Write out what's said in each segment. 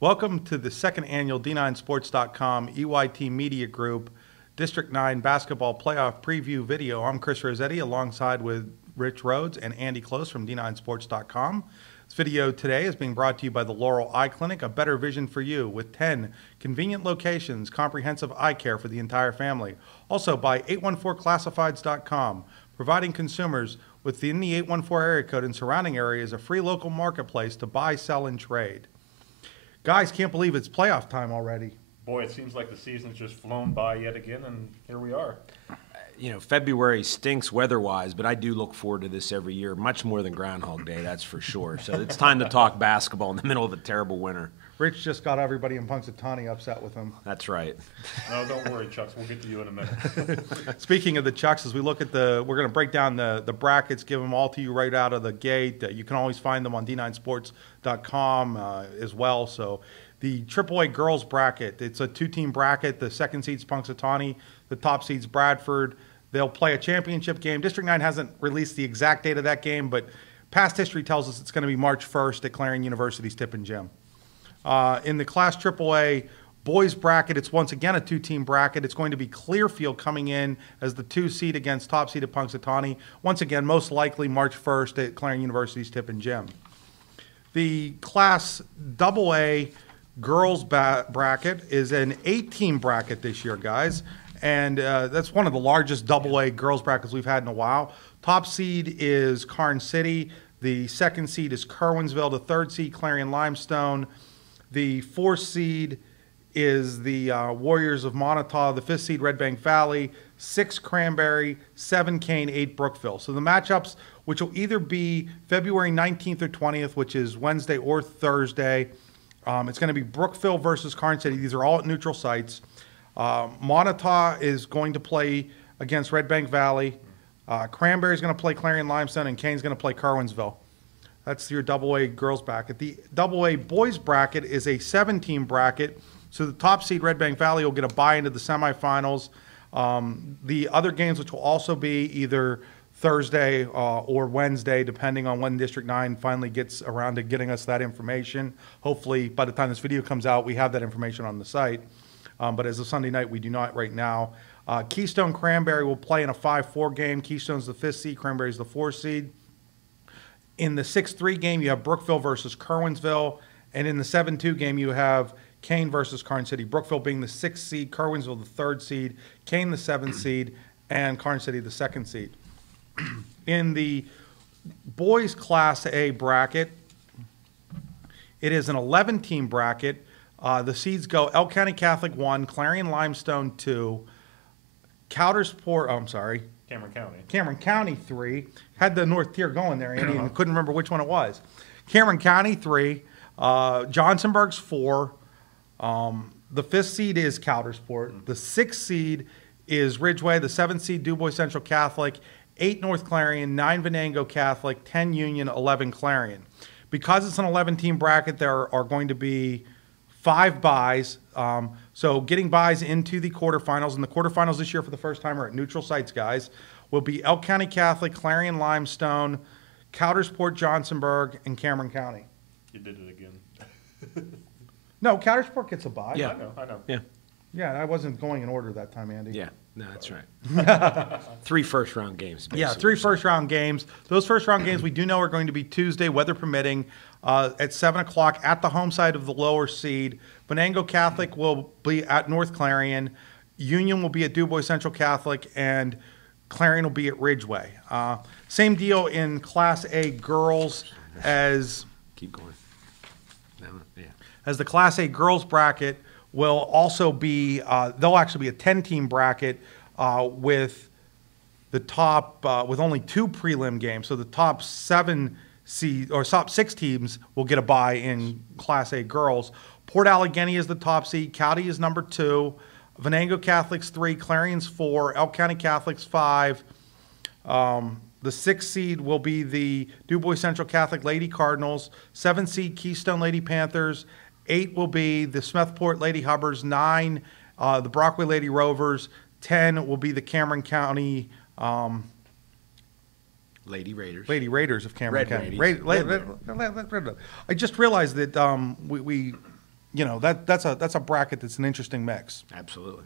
Welcome to the second annual D9Sports.com EYT Media Group District 9 Basketball Playoff Preview video. I'm Chris Rossetti alongside with Rich Rhoades and Andy Close from D9Sports.com. This video today is being brought to you by the Laurel Eye Clinic, a better vision for you with 10 convenient locations, comprehensive eye care for the entire family. Also by 814classifieds.com, providing consumers within the 814 area code and surrounding areas a free local marketplace to buy, sell, and trade. Guys, can't believe it's playoff time already. Boy, it seems like the season's just flown by yet again, and here we are. You know, February stinks weather-wise, but I do look forward to this every year, much more than Groundhog Day, that's for sure. So it's time to talk basketball in the middle of a terrible winter. Rich just got everybody in Punxsutawney upset with him. That's right. No, don't worry, Chucks. We'll get to you in a minute. Speaking of the Chucks, as we look at we're going to break down the brackets, give them all to you right out of the gate. You can always find them on D9Sports.com as well. So the Triploid girls bracket, it's a two-team bracket. The second seed's Punxsutawney. The top seed's Bradford. They'll play a championship game. District 9 hasn't released the exact date of that game, but past history tells us it's going to be March 1st at Clarion University's Tippin Gym. In the Class AAA boys bracket, it's once again a two-team bracket. It's going to be Clearfield coming in as the 2 seed against top seed at Punxsutawney. Once again, most likely March 1st at Clarion University's Tippin Gym. The Class AA girls bracket is an 8-team bracket this year, guys. And that's one of the largest AA girls brackets we've had in a while. Top seed is Carn City. The second seed is Kerwinsville. The third seed, Clarion Limestone. The 4th seed is the Warriors of Montauk. The 5th seed, Red Bank Valley. 6 Cranberry, 7 Kane, 8 Brookville. So the matchups, which will either be February 19th or 20th, which is Wednesday or Thursday. It's going to be Brookville versus Carn City. These are all at neutral sites. Montauk is going to play against Red Bank Valley. Cranberry is going to play Clarion Limestone, and Kane's going to play Kerwinsville. That's your AA girls bracket. The AA boys bracket is a 7-team bracket. So the top seed, Red Bank Valley, will get a bye into the semifinals. The other games, which will also be either Thursday or Wednesday, depending on when District 9 finally gets around to getting us that information. Hopefully, by the time this video comes out, we have that information on the site. But as of Sunday night, we do not right now. Keystone Cranberry will play in a 5-4 game. Keystone's the 5th seed. Cranberry's the 4th seed. In the 6-3 game, you have Brookville versus Kerwinsville. And in the 7-2 game, you have Kane versus Carn City. Brookville being the 6th seed, Kerwinsville the 3rd seed, Kane the 7th seed, and Carn City the 2nd seed. In the boys Class A bracket, it is an 11-team bracket. The seeds go Elk County Catholic 1, Clarion Limestone 2, Coudersport, Cameron County 3. Had the North Tier going there, Andy, and couldn't remember which one it was. Cameron County 3, Johnsonburg's 4. The 5th seed is Coudersport. The 6th seed is Ridgeway. The 7th seed, Du Bois Central Catholic. 8 North Clarion, 9 Venango Catholic, 10 Union, 11 Clarion. Because it's an 11-team bracket, there are going to be 5 buys. So getting buys into the quarterfinals. And the quarterfinals this year for the first time are at neutral sites, guys. Will be Elk County Catholic, Clarion Limestone, Coudersport, Johnsonburg, and Cameron County. You did it again. No, Coudersport gets a buy. Yeah. I know. Yeah. Yeah, I wasn't going in order that time, Andy. Yeah. No, that's right. 3 first-round games. Yeah, 3 first-round games. Those first-round games we do know are going to be Tuesday, weather permitting, at 7 o'clock at the home side of the lower seed. Venango Catholic will be at North Clarion. Union will be at Du Bois Central Catholic, and Clarion will be at Ridgeway. Same deal in Class A girls as... Keep going. Yeah. As the Class A girls bracket will also be, they'll actually be a 10-team bracket with the top, with only 2 prelim games. So the top 7 seed or top 6 teams will get a bye in Class A girls. Port Allegheny is the top seed. County is number 2. Venango Catholics 3. Clarion's 4. Elk County Catholics 5. The 6th seed will be the Du Bois Central Catholic Lady Cardinals. 7th seed Keystone Lady Panthers. 8 will be the Smethport Lady Hubbards. 9, the Brockway Lady Rovers. 10 will be the Cameron County Lady Raiders. Lady Raiders of Cameron Red County. Raiders. I just realized that that's a bracket that's an interesting mix. Absolutely.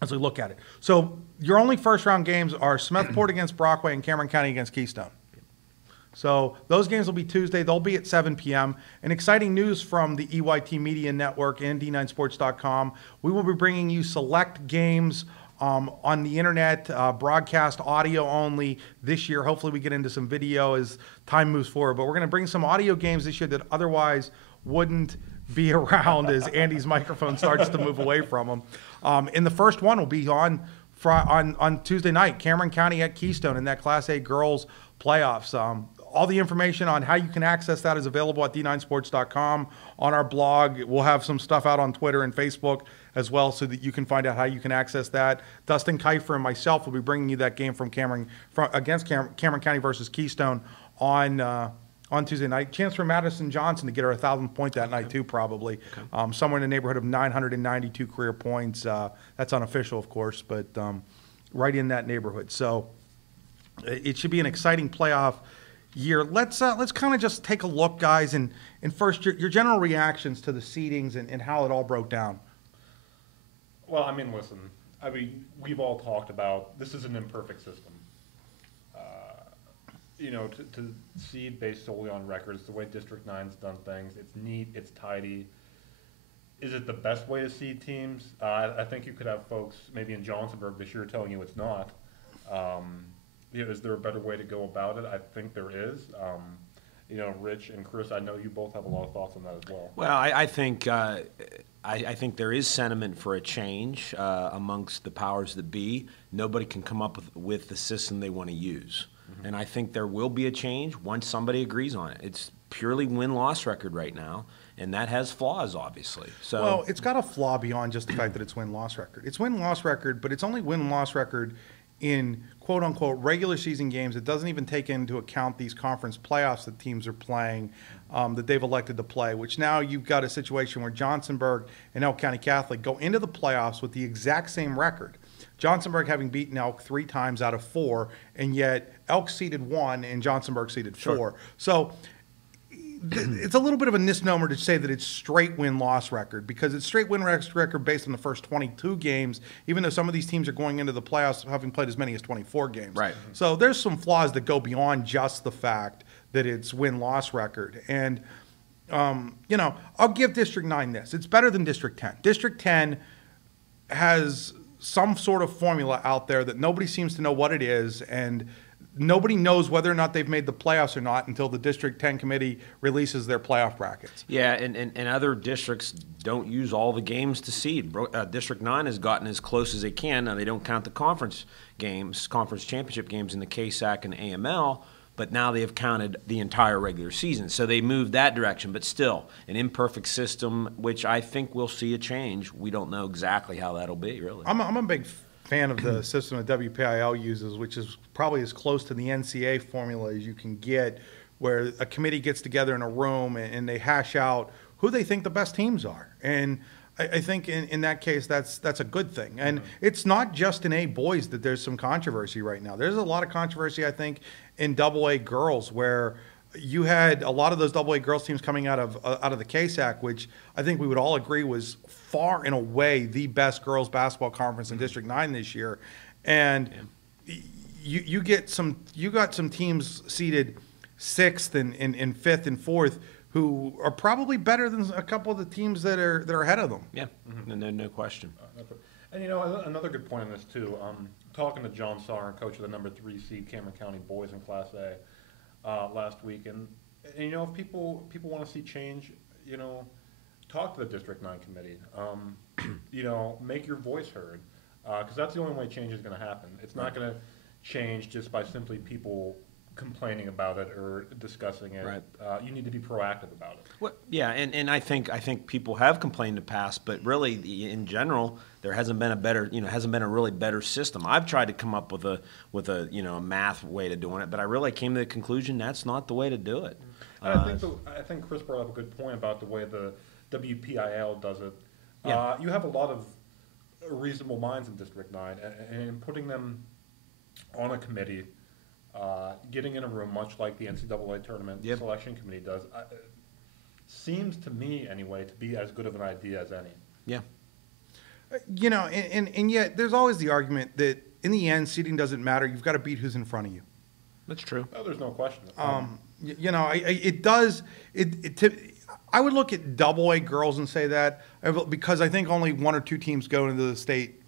As we look at it. So your only first-round games are Smethport against Brockway and Cameron County against Keystone. So those games will be Tuesday. They'll be at 7 p.m. And exciting news from the EYT Media Network and D9Sports.com. We will be bringing you select games on the internet, broadcast audio only this year. Hopefully we get into some video as time moves forward. But we're going to bring some audio games this year that otherwise wouldn't be around as Andy's microphone starts to move away from him. And the first one will be on Tuesday night, Cameron County at Keystone in that Class A girls playoffs. All the information on how you can access that is available at D9Sports.com on our blog. We'll have some stuff out on Twitter and Facebook as well so that you can find out how you can access that. Dustin Kiefer and myself will be bringing you that game against Cameron County versus Keystone on Tuesday night. Chance for Madison Johnson to get her 1,000th point that night too, probably. Okay. Somewhere in the neighborhood of 992 career points. That's unofficial, of course, but right in that neighborhood. So it should be an exciting playoff year. Let's kind of just take a look, guys, and first your general reactions to the seedings and how it all broke down. Well, I mean, listen. I mean, we've all talked about this is an imperfect system. To seed based solely on records, the way District 9's done things, it's neat, it's tidy. Is it the best way to seed teams? I think you could have folks maybe in Johnsonburg this year telling you it's not. Is there a better way to go about it? I think there is. Rich and Chris, I know you both have a lot of thoughts on that as well. Well, I think there is sentiment for a change amongst the powers that be. Nobody can come up with the system they want to use. Mm-hmm. And I think there will be a change once somebody agrees on it. It's purely win-loss record right now, and that has flaws, obviously. So, well, it's got a flaw beyond just the fact that it's win-loss record. It's win-loss record, but it's only win-loss record in quote-unquote regular season games. It doesn't even take into account these conference playoffs that teams are playing that they've elected to play, which now you've got a situation where Johnsonburg and Elk County Catholic go into the playoffs with the exact same record. Johnsonburg having beaten Elk 3 times out of 4, and yet Elk seeded 1 and Johnsonburg seeded 4. Sure. So it's a little bit of a misnomer to say that it's straight win-loss record, because it's straight win-loss record based on the first 22 games, even though some of these teams are going into the playoffs having played as many as 24 games. Right. So there's some flaws that go beyond just the fact that it's win-loss record. And, I'll give District 9 this. It's better than District 10. District 10 has some sort of formula out there that nobody seems to know what it is, and nobody knows whether or not they've made the playoffs or not until the District 10 committee releases their playoff brackets. Yeah, and other districts don't use all the games to seed. District 9 has gotten as close as they can. Now, they don't count the conference games, conference championship games in the KSAC and AML, but now they have counted the entire regular season. So they moved that direction, but still an imperfect system, which I think we'll see a change. We don't know exactly how that'll be, really. I'm a big fan of the system that WPIL uses, which is probably as close to the NCAA formula as you can get, where a committee gets together in a room and they hash out who they think the best teams are. And I think in that case, that's a good thing. And it's not just in A boys that there's some controversy right now. There's a lot of controversy, I think, in AA girls, where you had a lot of those AA girls teams coming out of the KSAC, which I think we would all agree was far and away the best girls basketball conference in District 9 this year. And you got some teams seated 6th and 5th and 4th who are probably better than a couple of the teams that are ahead of them. Yeah, no question. And another good point on this too. Talking to John Sarr, coach of the number 3 seed Cameron County boys in Class A last week, and if people want to see change, talk to the District 9 committee. Make your voice heard, because that's the only way change is going to happen. It's not going to change just by simply people complaining about it or discussing it. Right. You need to be proactive about it. Well, yeah, and I think people have complained in the past, but really in general there hasn't been a really better system. I've tried to come up with a math way to doing it, but I really came to the conclusion that's not the way to do it. I think Chris brought up a good point about the way the WPIL does it. Yeah. You have a lot of reasonable minds in District 9, and putting them on a committee, getting in a room, much like the NCAA tournament selection committee does, seems to me, anyway, to be as good of an idea as any. Yeah. You know, and yet there's always the argument that in the end, seeding doesn't matter. You've got to beat who's in front of you. That's true. No, there's no question. You know, it does. I would look at AA girls and say that because I think only 1 or 2 teams go into the state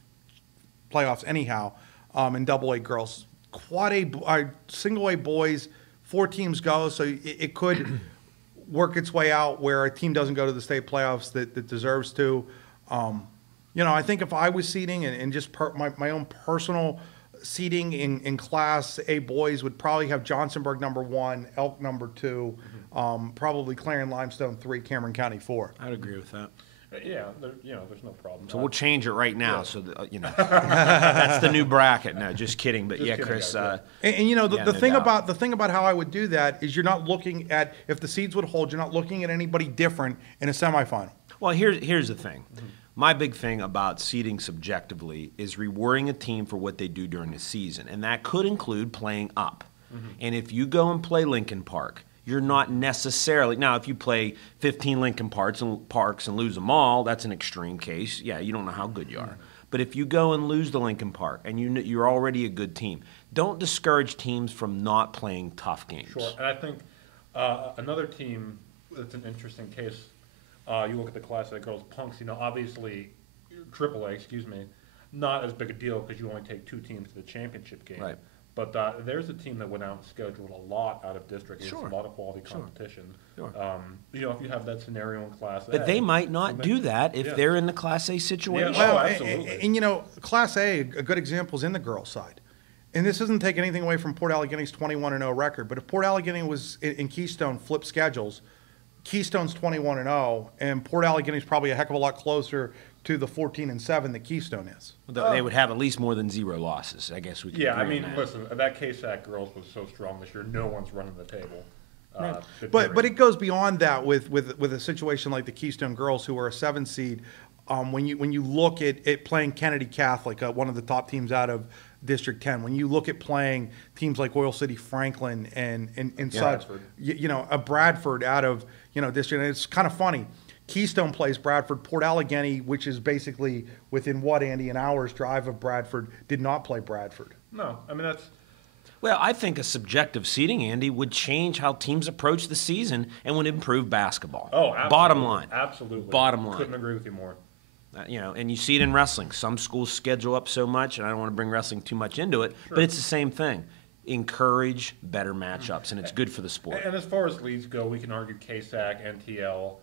playoffs anyhow. In AA girls, quad A, single A boys, 4 teams go, so it could work its way out where a team doesn't go to the state playoffs that deserves to. You know, I think if I was seeding and just my own personal seeding in Class A boys would probably have Johnsonburg number 1, Elk number 2, probably Clarion Limestone 3, Cameron County 4. I'd agree with that. Yeah, there's no problem. So we'll change it right now. Yeah. So that, that's the new bracket. No, just kidding. But just kidding, Chris. And you know the thing about how I would do that is you're not looking at if the seeds would hold. You're not looking at anybody different in a semifinal. Well, here's the thing. My big thing about seeding subjectively is rewarding a team for what they do during the season, and that could include playing up. And if you go and play Lincoln Park, you're not necessarily – now, if you play 15 Lincoln Parks and lose them all, that's an extreme case. Yeah, you don't know how good you are. But if you go and lose the Lincoln Park and you're already a good team, don't discourage teams from not playing tough games. Sure, and I think another team that's an interesting case, you look at the Class A girls punks, obviously AAA, not as big a deal because you only take 2 teams to the championship game. Right. But there's a team that went out and scheduled a lot out of district. It's a lot of quality competition. Sure. If you have that scenario in Class A. But they might not do that if they're in the Class A situation. Yeah, absolutely. And Class A, a good example is in the girls' side. And this doesn't take anything away from Port Allegheny's 21-0 record. But if Port Allegheny was in Keystone flipped schedules, Keystone's 21-0, and Port Allegheny's probably a heck of a lot closer to the 14-7 that Keystone is. They would have at least more than 0 losses. I guess we could. Yeah, I mean, listen, that KSAC girls was so strong this year. No one's running the table. Right. But it goes beyond that with a situation like the Keystone girls, who are a 7 seed. When you look at playing Kennedy Catholic, one of the top teams out of District 10, when you look at playing teams like Oil City Franklin and such, a Bradford out of District, and it's kind of funny. Keystone plays Bradford. Port Allegany, which is basically within Andy, an hour's drive of Bradford, did not play Bradford. No, I mean that's. Well, I think a subjective seeding, Andy, would change how teams approach the season and would improve basketball. Oh, absolutely. Bottom line. Absolutely. Bottom line. Couldn't agree with you more. And you see it in wrestling. Some schools schedule up so much, and I don't want to bring wrestling too much into it, but it's the same thing. Encourage better matchups, and it's good for the sport. And as far as leagues go, we can argue KSAC, NTL.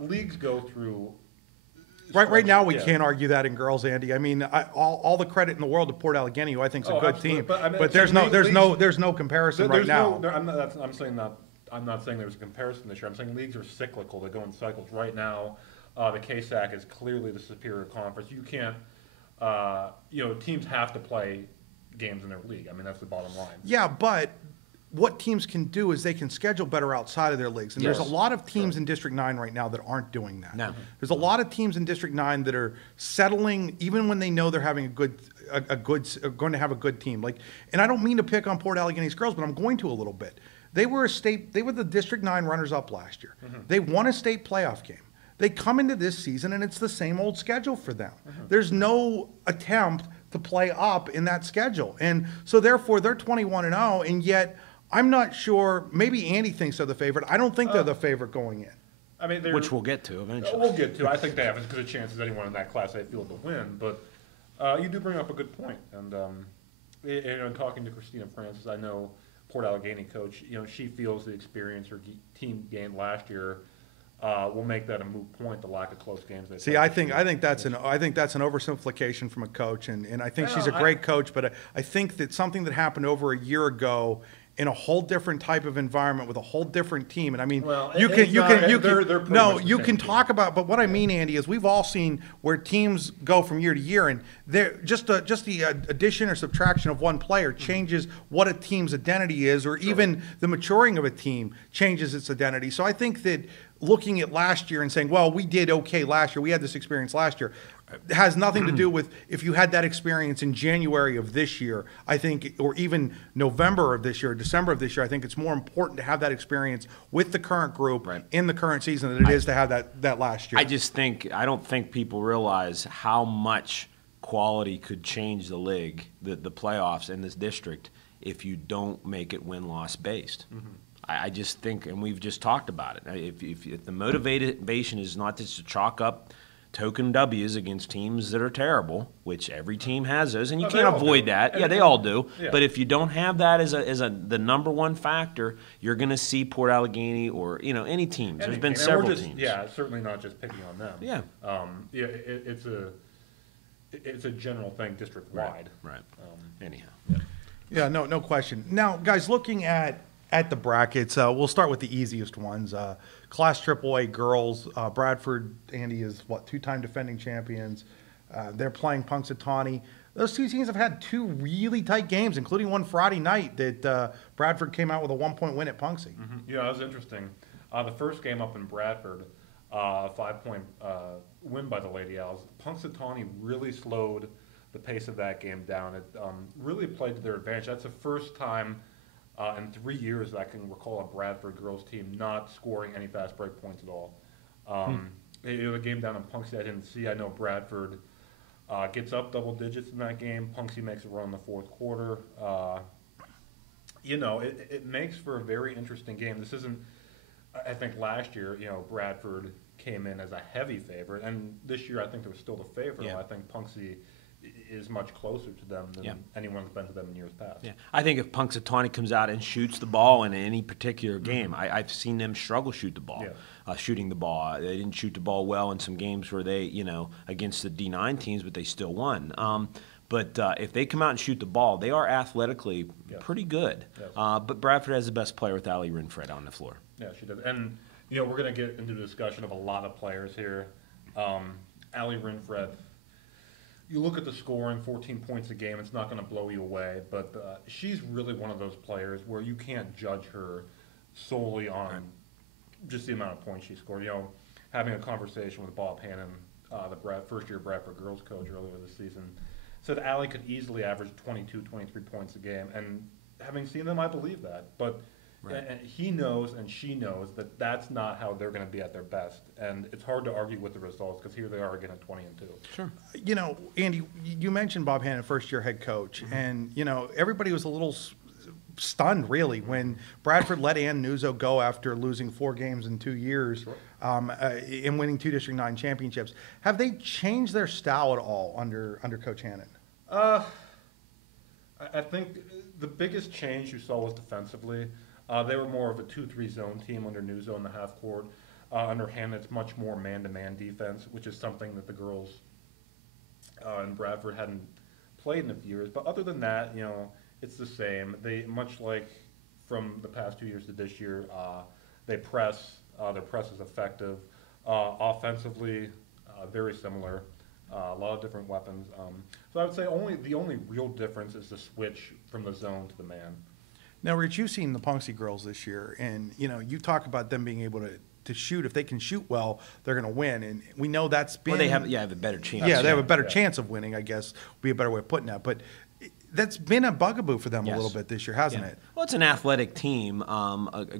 Leagues go through. Right now, we can't argue that in girls, Andy. I mean, all the credit in the world to Port Allegany, who I think is a good team. But there's no comparison right now. I'm not saying there's a comparison this year. I'm saying leagues are cyclical. They go in cycles. Right now, the KSAC is clearly the superior conference. You can't. Teams have to play games in their league. I mean, that's the bottom line. Yeah, but what teams can do is they can schedule better outside of their leagues. And there's a lot of teams in District 9 right now that aren't doing that. No. There's a lot of teams in District 9 that are settling even when they know they're having going to have a good team. And I don't mean to pick on Port Allegheny's girls, but I'm going to a little bit. They were the District 9 runners up last year. They won a state playoff game. They come into this season and it's the same old schedule for them. There's no attempt to play up in that schedule. And so therefore they're 21-0, and yet I'm not sure. Maybe Andy thinks they're the favorite. I don't think they're the favorite going in. I mean, which we'll get to eventually. We'll get to. I think they have as good a chance as anyone in that Class A field to win. But you do bring up a good point. And talking to Christina Francis, I know Port Allegany coach. She feels the experience her team gained last year will make that a moot point. The lack of close games. I think that's an oversimplification from a coach, and I think she's a great coach. But I think that something that happened over a year ago in a whole different type of environment with a whole different team. And I mean, you can talk about, but what I mean, Andy, is we've all seen where teams go from year to year, and they're just the addition or subtraction of one player changes what a team's identity is, or even the maturing of a team changes its identity. So I think that looking at last year and saying, well, we did okay last year. We had this experience last year. It has nothing to do with if you had that experience in January of this year, I think, or even November of this year, or December of this year. I think it's more important to have that experience with the current group in the current season than it is to have that last year. I don't think people realize how much quality could change the league, the playoffs in this district, if you don't make it win-loss based. I just think, and we've just talked about it, if the motivation is not just to chalk up token W's against teams that are terrible, which every team has those, and you can't avoid that. Yeah, they all do. Yeah. But if you don't have that as the number one factor, you're going to see Port Allegheny or any teams. There's been several teams. Yeah, certainly not just picking on them. Yeah. It's a general thing district wide. Right. Anyhow. Yeah, no question. Now, guys, looking at the brackets, we'll start with the easiest ones. Class AAA girls, Bradford, Andy, is two-time defending champions. They're playing Punxsutawney. Those two teams have had two really tight games, including one Friday night that Bradford came out with a 1-point win at Punxsy. Yeah, that was interesting. The first game up in Bradford, 5-point win by the Lady Owls. Punxsutawney really slowed the pace of that game down. It really played to their advantage. That's the first time in 3 years that I can recall a Bradford girls team not scoring any fast break points at all. It was a game down in Punxsy I didn't see. I know Bradford gets up double digits in that game. Punxsy makes a run in the fourth quarter. It makes for a very interesting game. This isn't, I think last year, Bradford came in as a heavy favorite, and this year I think they're still the favorite. Yeah. I think Punxsy is much closer to them than anyone's been to them in years past. Yeah. I think if Punxsutawney comes out and shoots the ball in any particular game, I've seen them struggle shooting the ball. They didn't shoot the ball well in some games where they, against the D9 teams, but they still won. But if they come out and shoot the ball, they are athletically pretty good. Yes. But Bradford has the best player with Allie Rinfred on the floor. Yeah, she does. And, we're going to get into the discussion of a lot of players here. Allie Rinfred, you look at the scoring, 14 points a game, it's not going to blow you away, but she's really one of those players where you can't judge her solely on just the amount of points she scored. Having a conversation with Bob Hannon, the first-year Bradford girls coach earlier this season, said Allie could easily average 22, 23 points a game, and having seen them, I believe that. But and he knows and she knows that that's not how they're going to be at their best, and it's hard to argue with the results because here they are again at 20-2. Sure. Andy, you mentioned Bob Hannon, first-year head coach, and everybody was a little stunned really when Bradford let Ann Nuzzo go after losing 4 games in 2 years, and winning 2 District 9 championships. Have they changed their style at all under Coach Hannon? I think the biggest change you saw was defensively. They were more of a 2-3 zone team under Nuzzo in the half court. Under Hannon, it's much more man-to-man defense, which is something that the girls in Bradford hadn't played in a few years. But other than that, it's the same. They, much like from the past 2 years to this year, they press. Their press is effective. Offensively, very similar. A lot of different weapons. So I would say the only real difference is the switch from the zone to the man. Now, Rich, you've seen the Punxsy girls this year, and you talk about them being able to shoot. If they can shoot well, they're going to win, and we know that's been. Well, they have a better chance. Yeah, they have a better chance of winning, I guess, would be a better way of putting that. But that's been a bugaboo for them a little bit this year, hasn't it? Well, it's an athletic team.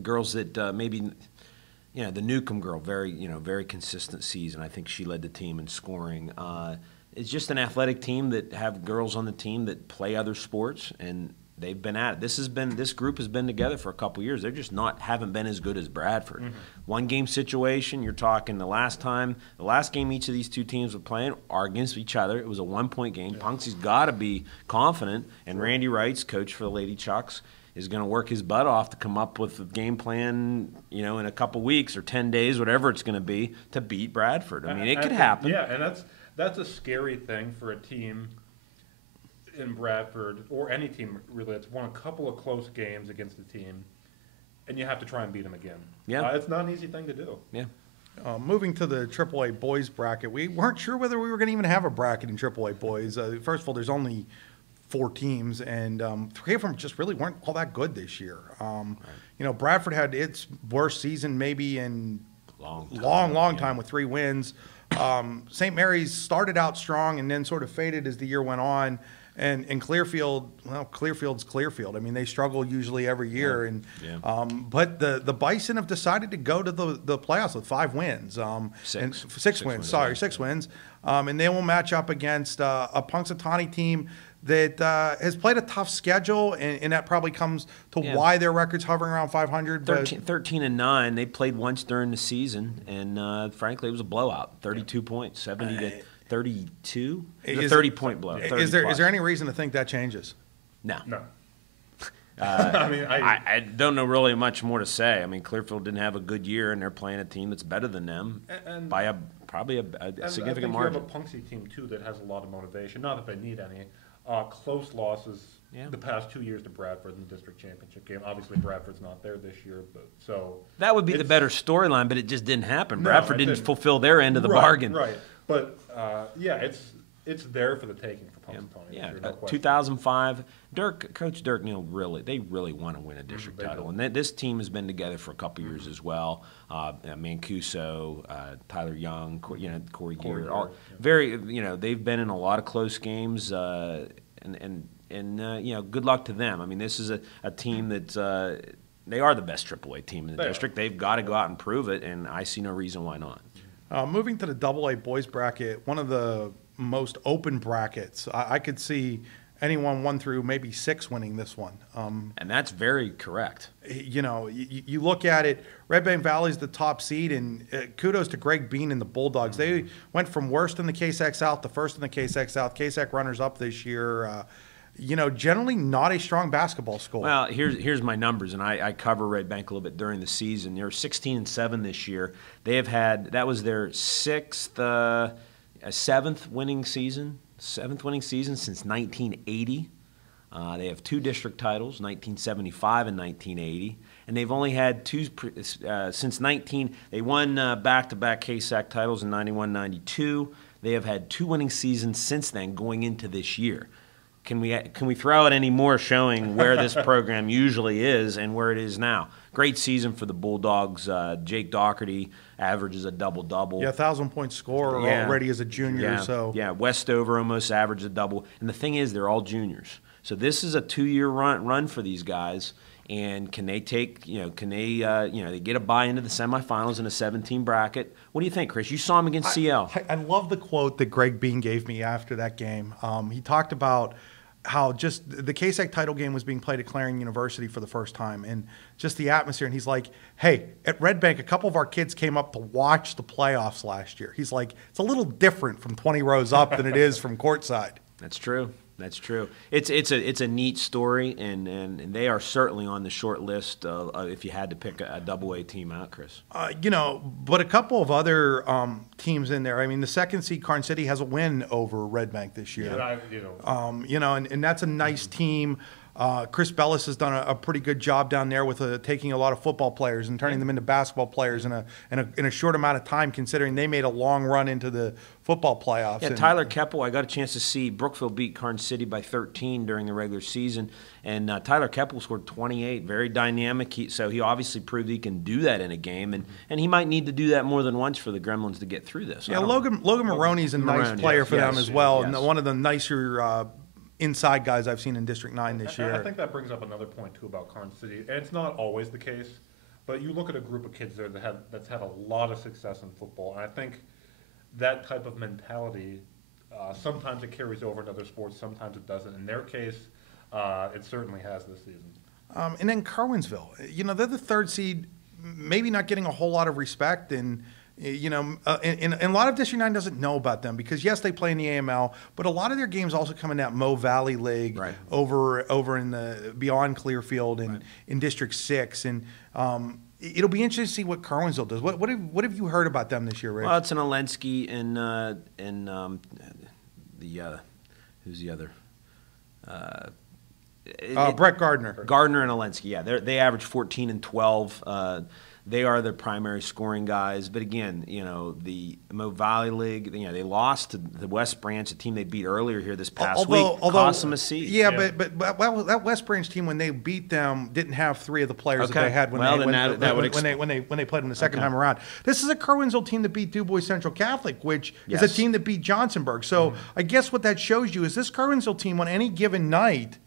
Girls that maybe. The Newcomb girl, very consistent season. I think she led the team in scoring. It's just an athletic team that have girls on the team that play other sports, and they've been at it. This group has been together for a couple of years. They're just haven't been as good as Bradford. One game situation. You're talking the last game each of these two teams were playing are against each other. It was a 1-point game. Punxsy's got to be confident, and Randy Wrights, coach for the Lady Chucks, is going to work his butt off to come up with a game plan, in a couple weeks or 10 days, whatever it's going to be, to beat Bradford. I mean, it could happen. Yeah, and that's a scary thing for a team in Bradford, or any team really, that's won a couple of close games against a team, and you have to try and beat them again. Yeah. It's not an easy thing to do. Yeah. Moving to the AAA boys bracket, we weren't sure whether we were going to even have a bracket in AAA boys. First of all, there's only 4 teams, and 3 of them just really weren't all that good this year. Bradford had its worst season maybe in long time with 3 wins. St. Mary's started out strong and then sort of faded as the year went on. And Clearfield, well, Clearfield's Clearfield. I mean, they struggle usually every year. But the Bison have decided to go to the playoffs with 5 wins. Six wins. Sorry, 6 wins. And they will match up against a Punxsutawney team that has played a tough schedule, and that probably comes to why their record's hovering around 500. 13-9. They played once during the season, and frankly, it was a blowout. 32 points, 70 to 32. It was a 30-point blow. Is there any reason to think that changes? No. I mean, I don't know really much more to say. I mean, Clearfield didn't have a good year, and they're playing a team that's better than them by probably a significant margin. You have a Punxsy team too that has a lot of motivation. Not that they need any. Close losses the past 2 years to Bradford in the district championship game. Obviously, Bradford's not there this year, but that would be the better storyline. But it just didn't happen. Bradford didn't fulfill their end of the bargain. Right. But it's there for the taking for Punxsutawney. No 2005. Coach Dirk Neal really want to win a district title, and this team has been together for a couple years as well. Mancuso, Tyler Young, Corey Gear, very they've been in a lot of close games, and good luck to them. I mean, this is a team that they are the best Triploid team in the district. They've got to go out and prove it, and I see no reason why not. Moving to the AA boys bracket, one of the most open brackets. I could see anyone 1 through maybe 6 winning this one. And that's very correct. You look at it, Red Bank Valley's the top seed, and kudos to Greg Bean and the Bulldogs. They went from worst in the KSAC South to first in the KSAC South. KSAC runners-up this year. Generally not a strong basketball school. Well, here's my numbers, and I cover Red Bank a little bit during the season. They're 16-7 this year. They have had, that was their seventh winning season since 1980. They have 2 district titles, 1975 and 1980. And they've only had 2 since 19. They won back-to-back KSAC titles in 91-92. They have had 2 winning seasons since then going into this year. Can we throw out any more showing where this program usually is and where it is now? Great season for the Bulldogs. Jake Doherty averages a double-double. 1,000-point scorer already as a junior. Westover almost averaged a double. And the thing is, they're all juniors. So this is a 2-year run for these guys. And can they take, they get a bye into the semifinals in a 17 bracket? What do you think, Chris? You saw him against CL. I love the quote that Greg Bean gave me after that game. He talked about how just the KSAC title game was being played at Clarion University for the first time, and just the atmosphere. And he's like, hey, at Red Bank, a couple of our kids came up to watch the playoffs last year. He's like, it's a little different from 20 rows up than it is from courtside. That's true. That's true. It's a neat story, and they are certainly on the short list if you had to pick a AA team out, Chris. But a couple of other teams in there. I mean, the second seed Carn City has a win over Red Bank this year. And that's a nice team. Chris Bellis has done a pretty good job down there with taking a lot of football players and turning them into basketball players in a short amount of time, considering they made a long run into the football playoffs. Yeah, Tyler Keppel, I got a chance to see Brookville beat Carn City by 13 during the regular season, and Tyler Keppel scored 28, very dynamic. So he obviously proved he can do that in a game, and he might need to do that more than once for the Gremlins to get through this. Yeah, Logan Maroney's a nice player for them as well, and one of the nicer inside guys I've seen in District 9 this year. I think that brings up another point, too, about Carn City. And it's not always the case, but you look at a group of kids there that's had a lot of success in football, and I think that type of mentality, sometimes it carries over into other sports, sometimes it doesn't. In their case, it certainly has this season. And then Kerwinsville, they're the 3rd seed, maybe not getting a whole lot of respect, and and a lot of District 9 doesn't know about them because, yes, they play in the AML, but a lot of their games also come in that Mo Valley League over in the beyond Clearfield and in District 6. And it'll be interesting to see what Kerwinsville does. What have you heard about them this year, Rich? Well, it's an Olensky and who's the other? Brett Gardner. Gardner and Olensky, yeah. They average 14 and 12. They are the primary scoring guys. But again, the Mo Valley League, they lost to the West Branch, a team they beat earlier here this past week, cost them a seed. Yeah, but that West Branch team, when they beat them, didn't have 3 of the players that they had when they played them the second time around. This is a Kerwinsville team that beat DuBois Central Catholic, which is a team that beat Johnsonburg. So I guess what that shows you is this Kerwinsville team on any given night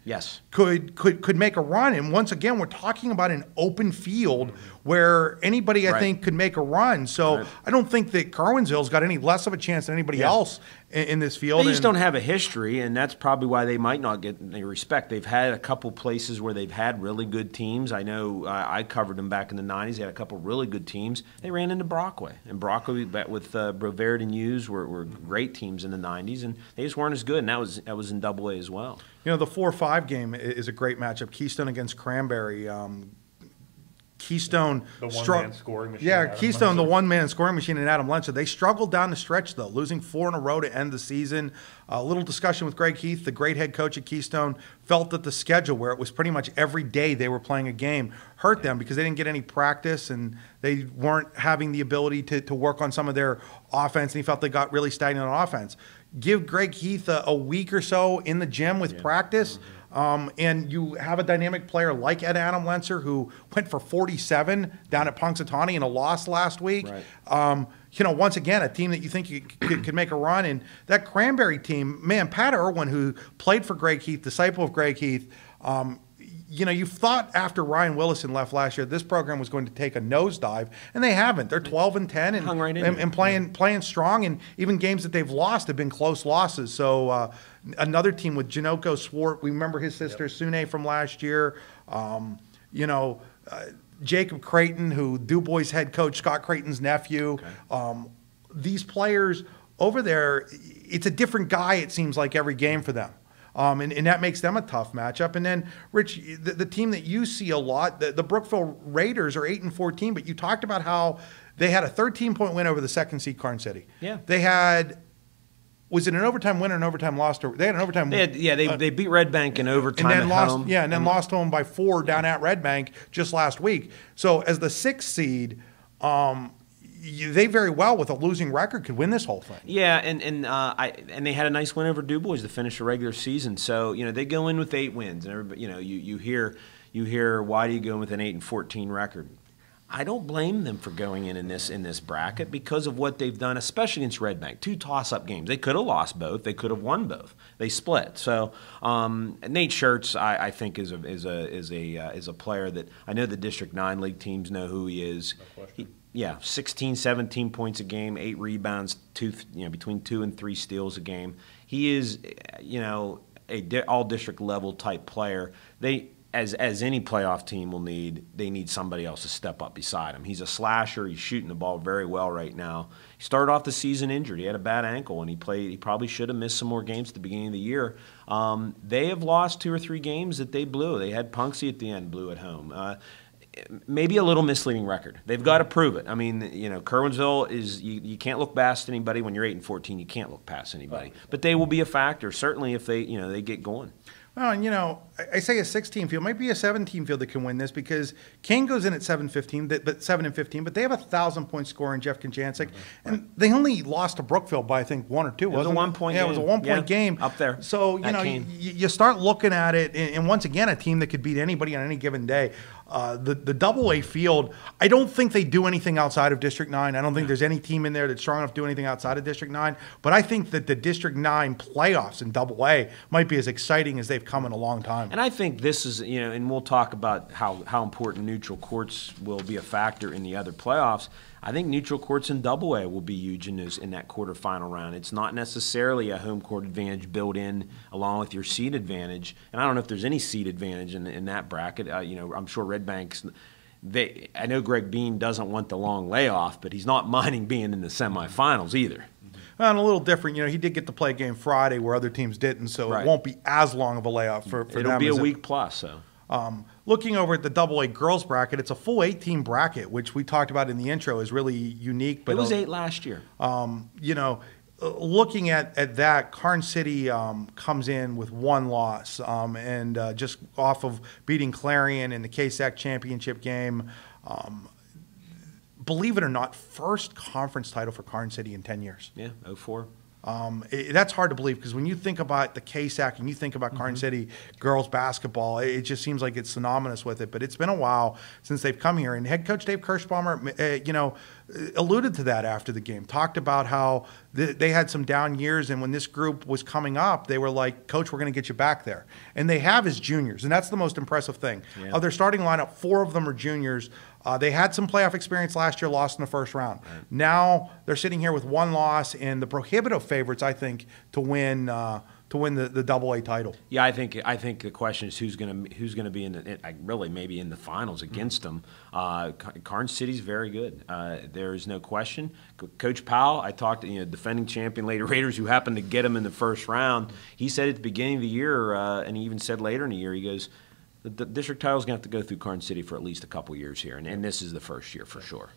could make a run. And once again, we're talking about an open field where anybody, I think, could make a run. So I don't think that Kerwinsville's got any less of a chance than anybody else in this field. They just don't have a history, and that's probably why they might not get any respect. They've had a couple places where they've had really good teams. I know I covered them back in the 90s. They had a couple really good teams. They ran into Brockway, and Brockway with Brevard and Hughes were great teams in the 90s, and they just weren't as good, and that was in Double A as well. The 4-5 game is a great matchup. Keystone against Cranberry. Keystone, the one-man scoring machine. Yeah, Keystone, the one-man scoring machine, and Adam Lenser. They struggled down the stretch, though, losing 4 in a row to end the season. A little discussion with Greg Heath, the great head coach at Keystone, felt that the schedule, where it was pretty much every day they were playing a game, hurt them because they didn't get any practice and they weren't having the ability to work on some of their offense, and he felt they got really stagnant on offense. Give Greg Heath a week or so in the gym with practice. And you have a dynamic player like Adam Lenser, who went for 47 down at Punxsutawney in a loss last week. Once again, a team that you think could make a run. And that Cranberry team, man, Pat Irwin, who played for Greg Heath, disciple of Greg Heath, you thought after Ryan Willison left last year, this program was going to take a nosedive, and they haven't. They're 12-10 and playing strong, and even games that they've lost have been close losses. So another team with Janoko Swart, we remember his sister Sune from last year. Jacob Creighton, who DuBois head coach Scott Creighton's nephew. These players over there, it's a different guy, it seems like, every game for them. And that makes them a tough matchup. And then, Rich, the team that you see a lot, the Brookville Raiders are 8-14, but you talked about how they had a 13-point win over the second seed Karn City. Yeah. They had, was it an overtime win or an overtime loss? They had an overtime win. They beat Red Bank in overtime and then at lost, home. Yeah, and then lost home by 4 down at Red Bank just last week. So as the 6th seed, they very well, with a losing record, could win this whole thing. Yeah, and they had a nice win over DuBois to finish the regular season. So they go in with 8 wins, and everybody, you hear why do you go in with an 8-14 record? I don't blame them for going in this bracket because of what they've done, especially against Red Bank. 2 toss-up games. They could have lost both. They could have won both. They split. So Nate Schertz, I think, is a player that I know the District 9 League teams know who he is. No question. 16, 17 points a game, 8 rebounds, between 2 and 3 steals a game. He is, a all-district level type player. As any playoff team will need, they need somebody else to step up beside him. He's a slasher. He's shooting the ball very well right now. He started off the season injured. He had a bad ankle, and he probably should have missed some more games at the beginning of the year. They have lost 2 or 3 games that they blew. They had Punxsy at the end, blew at home. Maybe a little misleading record. They've got to prove it. I mean, Kerwinsville is you can't look past anybody when you're 8-14. You can't look past anybody, but they will be a factor certainly if they they get going. Well, and I say a 16 field might be a 17 field that can win this because Kane goes in at 7-15, but 7-15, but they have 1,000-point scorer in Jeff Kajancic, and they only lost to Brookville by I think 1 or 2. It was a 1-point game. Yeah, it was a 1-point game up there. So you start looking at it, and once again, a team that could beat anybody on any given day. The Double A field, I don't think they do anything outside of District 9. I don't think there's any team in there that's strong enough to do anything outside of District 9. But I think that the District 9 playoffs in Double A might be as exciting as they've come in a long time. And I think this is, and we'll talk about how important neutral courts will be a factor in the other playoffs. I think neutral courts in Double A will be huge in that quarterfinal round. It's not necessarily a home court advantage built in along with your seed advantage. And I don't know if there's any seed advantage in that bracket. I'm sure Red Bank's. I know Greg Bean doesn't want the long layoff, but he's not minding being in the semifinals either. Well, and a little different. He did get to play a game Friday where other teams didn't, so it won't be as long of a layoff for them. It'll be a week plus, so. Looking over at the Double A girls bracket, it's a full 8-team bracket, which we talked about in the intro is really unique. But it was 8 last year. Looking at that, Karn City comes in with 1 loss, and just off of beating Clarion in the KSAC championship game. believe it or not, first conference title for Karn City in 10 years. Yeah, 04. That's hard to believe because when you think about the KSAC and you think about Karn City girls basketball, it just seems like it's synonymous with it. But it's been a while since they've come here. And head coach Dave Kirschbaumer, alluded to that after the game, talked about how they had some down years. And when this group was coming up, they were like, Coach, we're going to get you back there. And they have as juniors. And that's the most impressive thing. Yeah. Of their starting lineup, 4 of them are juniors. They had some playoff experience last year, lost in the first round. Right. Now they're sitting here with 1 loss and the prohibitive favorites, I think, to win the AA title. Yeah, I think the question is who's going to be in maybe in the finals against them. Karn City's very good. There is no question. Coach Powell, I talked to defending champion Lady Raiders who happened to get him in the first round. He said at the beginning of the year, and he even said later in the year, he goes, the district title is going to have to go through Karn City for at least a couple years here, and this is the first year for sure.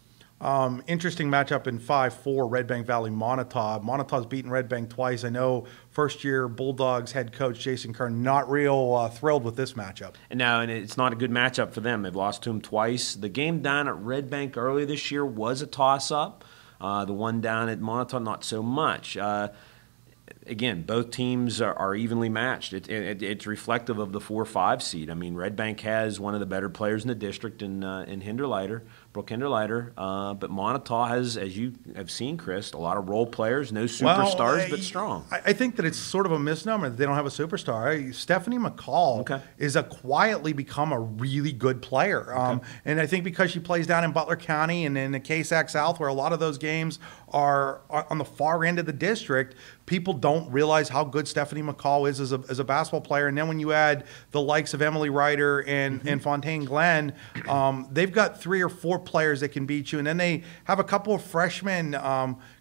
Interesting matchup in 5-4, Red Bank Valley Montauk. Montauk's beaten Red Bank twice. I know first-year Bulldogs head coach Jason Kern not real thrilled with this matchup. And it's not a good matchup for them. They've lost to them twice. The game down at Red Bank earlier this year was a toss-up. The one down at Montauk, not so much. Again, both teams are evenly matched. It's reflective of the 4-5 seed. I mean, Red Bank has one of the better players in the district in Hinderleiter, Brooke Hinderleiter. But Montauk has, as you have seen, Chris, a lot of role players, no superstars, but strong. I think that it's sort of a misnomer that they don't have a superstar. Stephanie McCall is quietly become a really good player. And I think because she plays down in Butler County and in the KSAC South, where a lot of those games are on the far end of the district, people don't realize how good Stephanie McCall is as a basketball player. And then when you add the likes of Emily Ryder and Fontaine Glen, they've got 3 or 4 players that can beat you. And then they have a couple of freshmen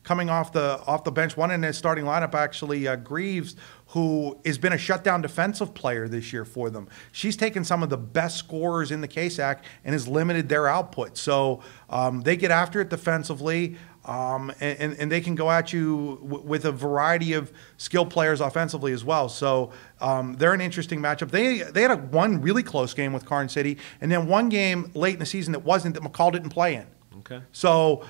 coming off the bench. One in their starting lineup, actually, Greaves, who has been a shutdown defensive player this year for them. She's taken some of the best scorers in the KSAC and has limited their output. So they get after it defensively. And they can go at you with a variety of skilled players offensively as well. So they're an interesting matchup. They had one really close game with Karn City, and then one game late in the season that McCall didn't play in. Okay. So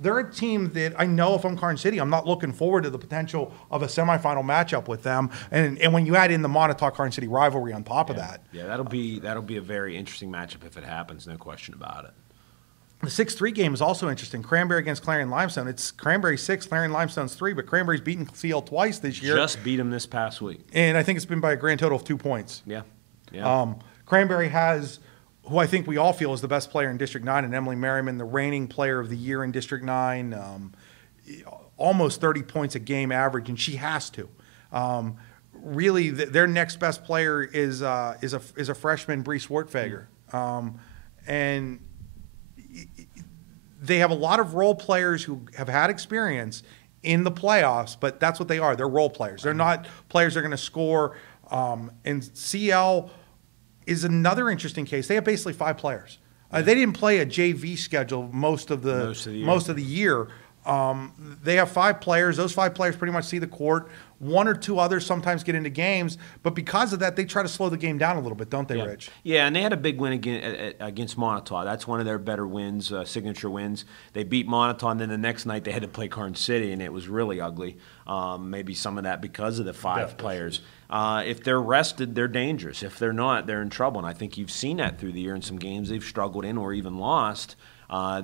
they're a team that I know if I'm Karn City, I'm not looking forward to the potential of a semifinal matchup with them. And when you add in the Montauk-Karn City rivalry on top of that. Yeah, that'll be a very interesting matchup if it happens, no question about it. The 6-3 game is also interesting. Cranberry against Clarion Limestone. It's Cranberry 6, Clarion Limestone's 3, but Cranberry's beaten CL twice this year. Just beat them this past week. And I think it's been by a grand total of 2 points. Yeah. Cranberry has, who I think we all feel is the best player in District 9, and Emily Merriman, the reigning player of the year in District 9, almost 30 points a game average, and she has to. Really, their next best player is a freshman, Bree Swartfager. And they have a lot of role players who have had experience in the playoffs, but that's what they are. They're role players. They're not players that are going to score. And CL is another interesting case. They have basically 5 players. They didn't play a JV schedule most of the year. They have 5 players. Those 5 players pretty much see the court. 1 or 2 others sometimes get into games, but because of that, they try to slow the game down a little bit, don't they, Rich? Yeah, and they had a big win against Montauk. That's one of their better wins, signature wins. They beat Montauk, and then the next night they had to play Karn City, and it was really ugly. Maybe some of that because of the 5 players. If they're rested, they're dangerous. If they're not, they're in trouble, and I think you've seen that through the year in some games they've struggled in or even lost.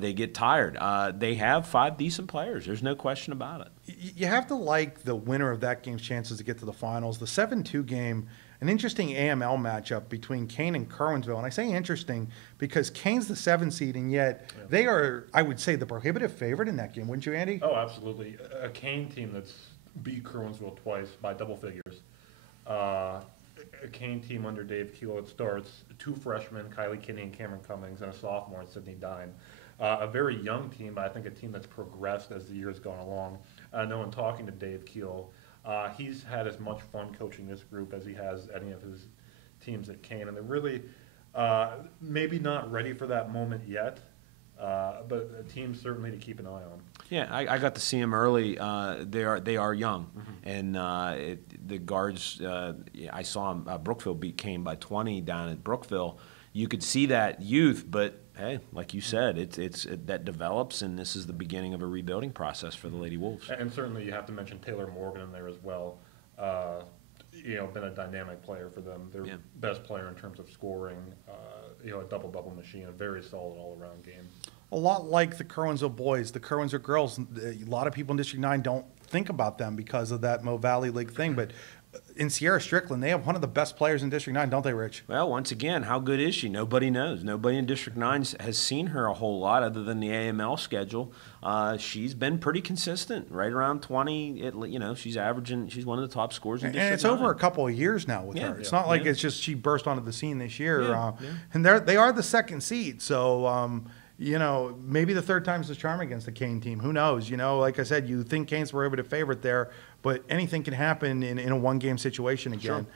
They get tired. They have 5 decent players. There's no question about it. You have to like the winner of that game's chances to get to the finals. The 7-2 game, an interesting AML matchup between Kane and Kerwinsville. And I say interesting because Kane's the 7 seed, and yet they are, I would say, the prohibitive favorite in that game. Wouldn't you, Andy? Oh, absolutely. A Kane team that's beat Kerwinsville twice by double figures. A Kane team under Dave Keel, it starts 2 freshmen, Kylie Kinney and Cameron Cummings, and a sophomore, Sydney Dine. A very young team, but I think a team that's progressed as the years gone along. I know in talking to Dave Keel, he's had as much fun coaching this group as he has any of his teams at Kane, and they're really maybe not ready for that moment yet, but a team certainly to keep an eye on. Yeah, I got to see them early. They are young, and the guards. I saw them. Brookville beat Kane by 20 down at Brookville. you could see that youth, but hey, like you said, that develops, and this is the beginning of a rebuilding process for the Lady Wolves. And certainly you have to mention Taylor Morgan in there as well. Been a dynamic player for them. Their best player in terms of scoring, a double-double machine, a very solid all-around game. A lot like the Curwensville boys, the Curwensville girls, a lot of people in District 9 don't think about them because of that Mo Valley League thing, but in Sierra Strickland, they have one of the best players in District 9, don't they, Rich? Well, once again, how good is she? Nobody knows. Nobody in District 9 has seen her a whole lot other than the AML schedule. She's been pretty consistent, right around 20. She's averaging, she's one of the top scorers in District 9. And it's over a couple of years now with her. It's not like it's just she burst onto the scene this year. And they are the second seed, so... maybe the third time's the charm against the Kane team. Who knows? Like I said, you think Kane's prohibitive favorite there, but anything can happen in a one-game situation again.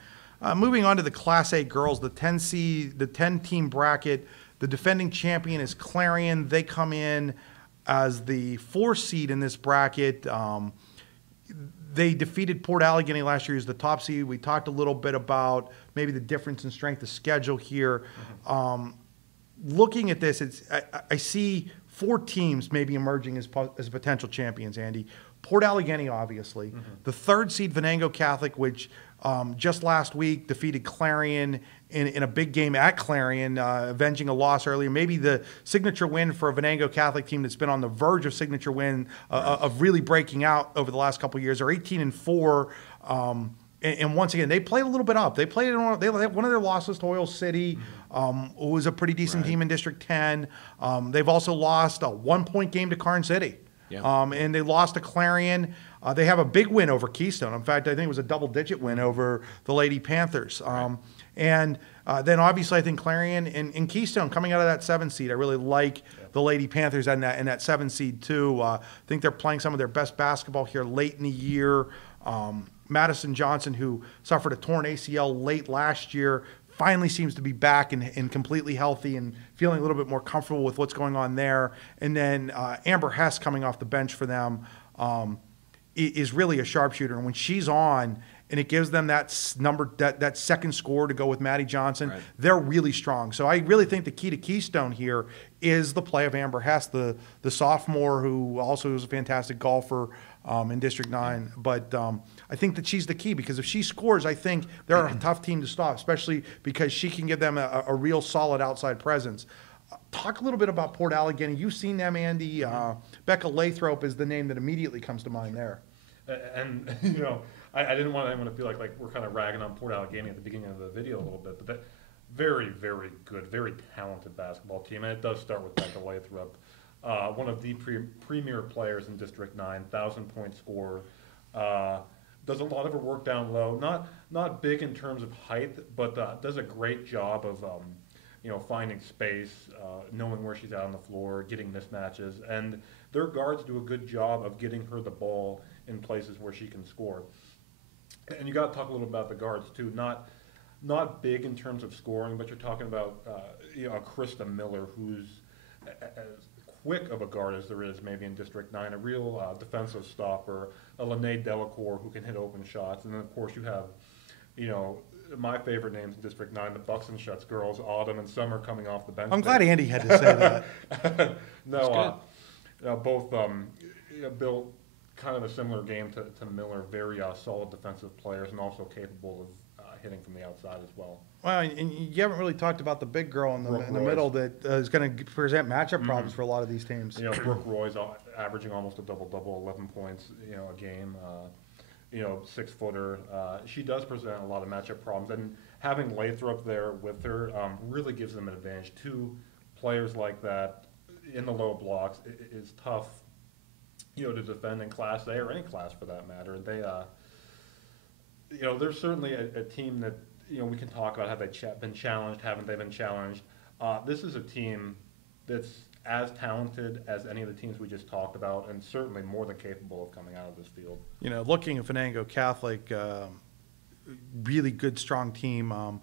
Sure. Moving on to the Class A girls, the 10-team bracket. The defending champion is Clarion. They come in as the 4th seed in this bracket. They defeated Port Allegany last year as the top seed. We talked a little bit about maybe the difference in strength of schedule here. Mm-hmm. Looking at this, I see 4 teams maybe emerging as potential champions, Andy. Port Allegany, obviously. Mm-hmm. The 3rd seed, Venango Catholic, which just last week defeated Clarion in a big game at Clarion, avenging a loss earlier. Maybe the signature win for a Venango Catholic team that's been on the verge of signature win, of really breaking out over the last couple of years. They're 18-4. And once again, they played a little bit up. They played one of their losses to Oil City, who was a pretty decent team in District 10. They've also lost a 1-point game to Karn City. Yeah. And they lost to Clarion. They have a big win over Keystone. In fact, I think it was a double-digit win over the Lady Panthers. And then obviously I think Clarion and Keystone coming out of that 7th seed. I really like the Lady Panthers in that 7th seed too. I think they're playing some of their best basketball here late in the year. Madison Johnson, who suffered a torn ACL late last year, finally seems to be back and completely healthy and feeling a little bit more comfortable with what's going on there. And then Amber Hess coming off the bench for them is really a sharpshooter. And when she's on and it gives them that second score to go with Maddie Johnson, they're really strong. So I really think the key to Keystone here is the play of Amber Hess, the sophomore who also is a fantastic golfer in District 9. But I think that she's the key because if she scores, I think they're a tough team to stop, especially because she can give them a real solid outside presence. Talk a little bit about Port Allegany. You've seen them, Andy. Becca Lathrop is the name that immediately comes to mind there. And, I didn't want anyone to feel like we're kind of ragging on Port Allegany at the beginning of the video a little bit, but that very, very good, very talented basketball team. And it does start with Becca Lathrop, one of the premier players in District 9, 1,000-point scorer. Does a lot of her work down low. Not big in terms of height, but does a great job of finding space, knowing where she's at on the floor, getting mismatches, and their guards do a good job of getting her the ball in places where she can score. And you got to talk a little about the guards too. Not big in terms of scoring, but you're talking about a Krista Miller, who's as quick of a guard as there is maybe in District 9, a real defensive stopper, a Lene Delacour who can hit open shots, and then of course you have, my favorite names in District 9, the Bucks and Shuts girls, Autumn and Summer coming off the bench. I'm glad Andy had to say that. Both built kind of a similar game to Miller, very solid defensive players and also capable of hitting from the outside as well. Well, and you haven't really talked about the big girl in the middle that is going to present matchup problems for a lot of these teams. Brooke Roy's averaging almost a double-double, 11 points, a game. 6-footer. She does present a lot of matchup problems, and having Lathrop there with her really gives them an advantage. 2 players like that in the low blocks is tough, to defend in Class A or any class for that matter. They, there's certainly a team that we can talk about. Have they been challenged? Haven't they been challenged? This is a team that's as talented as any of the teams we just talked about, and certainly more than capable of coming out of this field. Looking at Venango Catholic, really good, strong team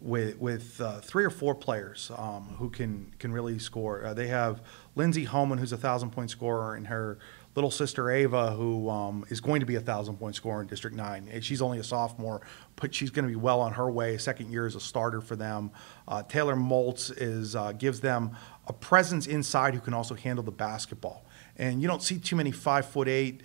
with 3 or 4 players who can really score. They have Lindsay Holman, who's a 1,000-point scorer, and her little sister Ava, who is going to be a 1,000-point scorer in District 9. And she's only a sophomore, but she's going to be well on her way. Second year as a starter for them. Taylor Moltz gives them a presence inside who can also handle the basketball. And you don't see too many 5'8"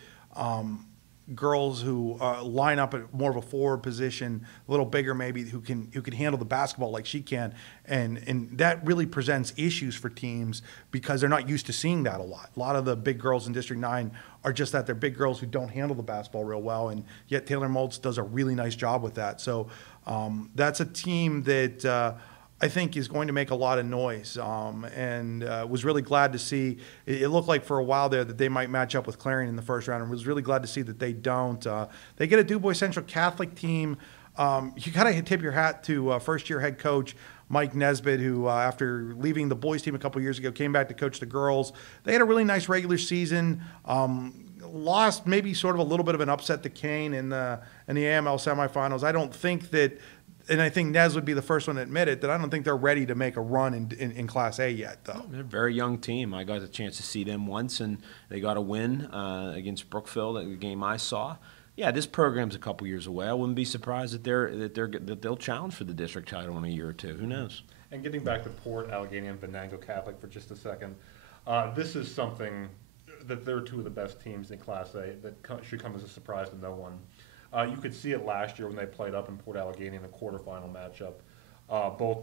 girls who line up at more of a forward position, a little bigger maybe, who can handle the basketball like she can, and that really presents issues for teams because they're not used to seeing that a lot. A lot of the big girls in District 9 are just that, they're big girls who don't handle the basketball real well, and yet Taylor Moltz does a really nice job with that. So that's a team that I think is going to make a lot of noise, and was really glad to see. It looked like for a while there that they might match up with Clarion in the first round, and was really glad to see that they don't. They get a DuBois Central Catholic team. You got to tip your hat to first-year head coach Mike Nesbitt, who after leaving the boys team a couple years ago came back to coach the girls. They had a really nice regular season. Lost maybe sort of a little bit of an upset to Kane in the AML semifinals. I don't think that. And I think Nez would be the first one to admit it, that I don't think they're ready to make a run in Class A yet, though. They're a very young team. I got a chance to see them once, and they got a win against Brookville, the game I saw. Yeah, this program's a couple years away. I wouldn't be surprised that they'll challenge for the district title in a year or two. Who knows? And getting back to Port, Allegheny, and Venango Catholic for just a second, this is something that they're two of the best teams in Class A that should come as a surprise to no one. You could see it last year when they played up in Port Allegheny in the quarterfinal matchup. Both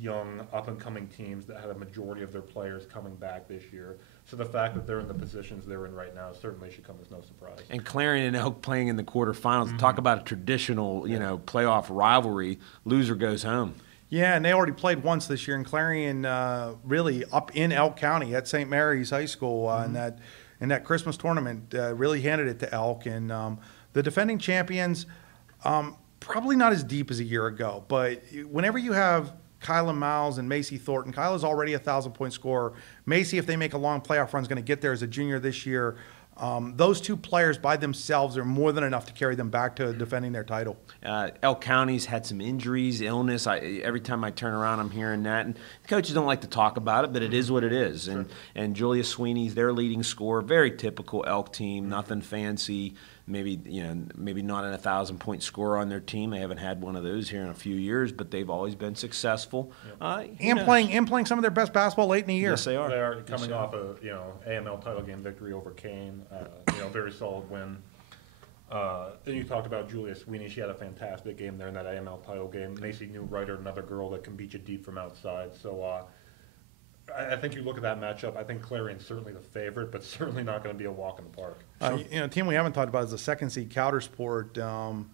young, up-and-coming teams that had a majority of their players coming back this year. So the fact that they're in the positions they're in right now certainly should come as no surprise. And Clarion and Elk playing in the quarterfinals, talk about a traditional, playoff rivalry. Loser goes home. Yeah, and they already played once this year, and Clarion really up in Elk County at St. Mary's High School in that Christmas tournament really handed it to Elk. And the defending champions, probably not as deep as a year ago, but whenever you have Kyla Miles and Macy Thornton, Kyla's already a 1,000-point scorer. Macy, if they make a long playoff run, is going to get there as a junior this year. Those two players by themselves are more than enough to carry them back to defending their title. Elk County's had some injuries, illness. Every time I turn around, I'm hearing that. And coaches don't like to talk about it, but it is what it is. Sure. And Julia Sweeney's their leading scorer, very typical Elk team, nothing fancy. Maybe not an 1,000-point scorer on their team. They haven't had one of those here in a few years, but they've always been successful. Yep. And playing some of their best basketball late in the year. Yes, they are. They are coming off a AML title game victory over Kane. Very solid win. Then you talked about Julia Sweeney. She had a fantastic game there in that AML title game. Macy Newrider, another girl that can beat you deep from outside. So I think you look at that matchup, I think Clarion's certainly the favorite, but certainly not going to be a walk in the park. A team we haven't talked about is the second seed Coudersport.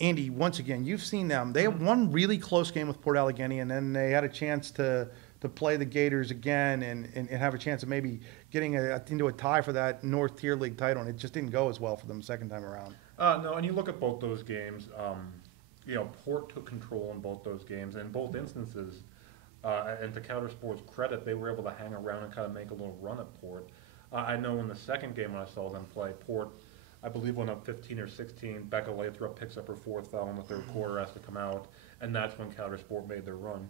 Andy, once again, you've seen them. They have one really close game with Port Allegheny, and then they had a chance to play the Gators again and have a chance of maybe getting into a tie for that North Tier League title, and it just didn't go as well for them the second time around. No, and you look at both those games, Port took control in both those games, and in both instances, and to Coudersport's credit, they were able to hang around and kind of make a little run at Port. I know in the second game when I saw them play, Port, I believe, went up 15 or 16. Becca Lathrop picks up her fourth foul in the third quarter, has to come out, and that's when Coudersport made their run.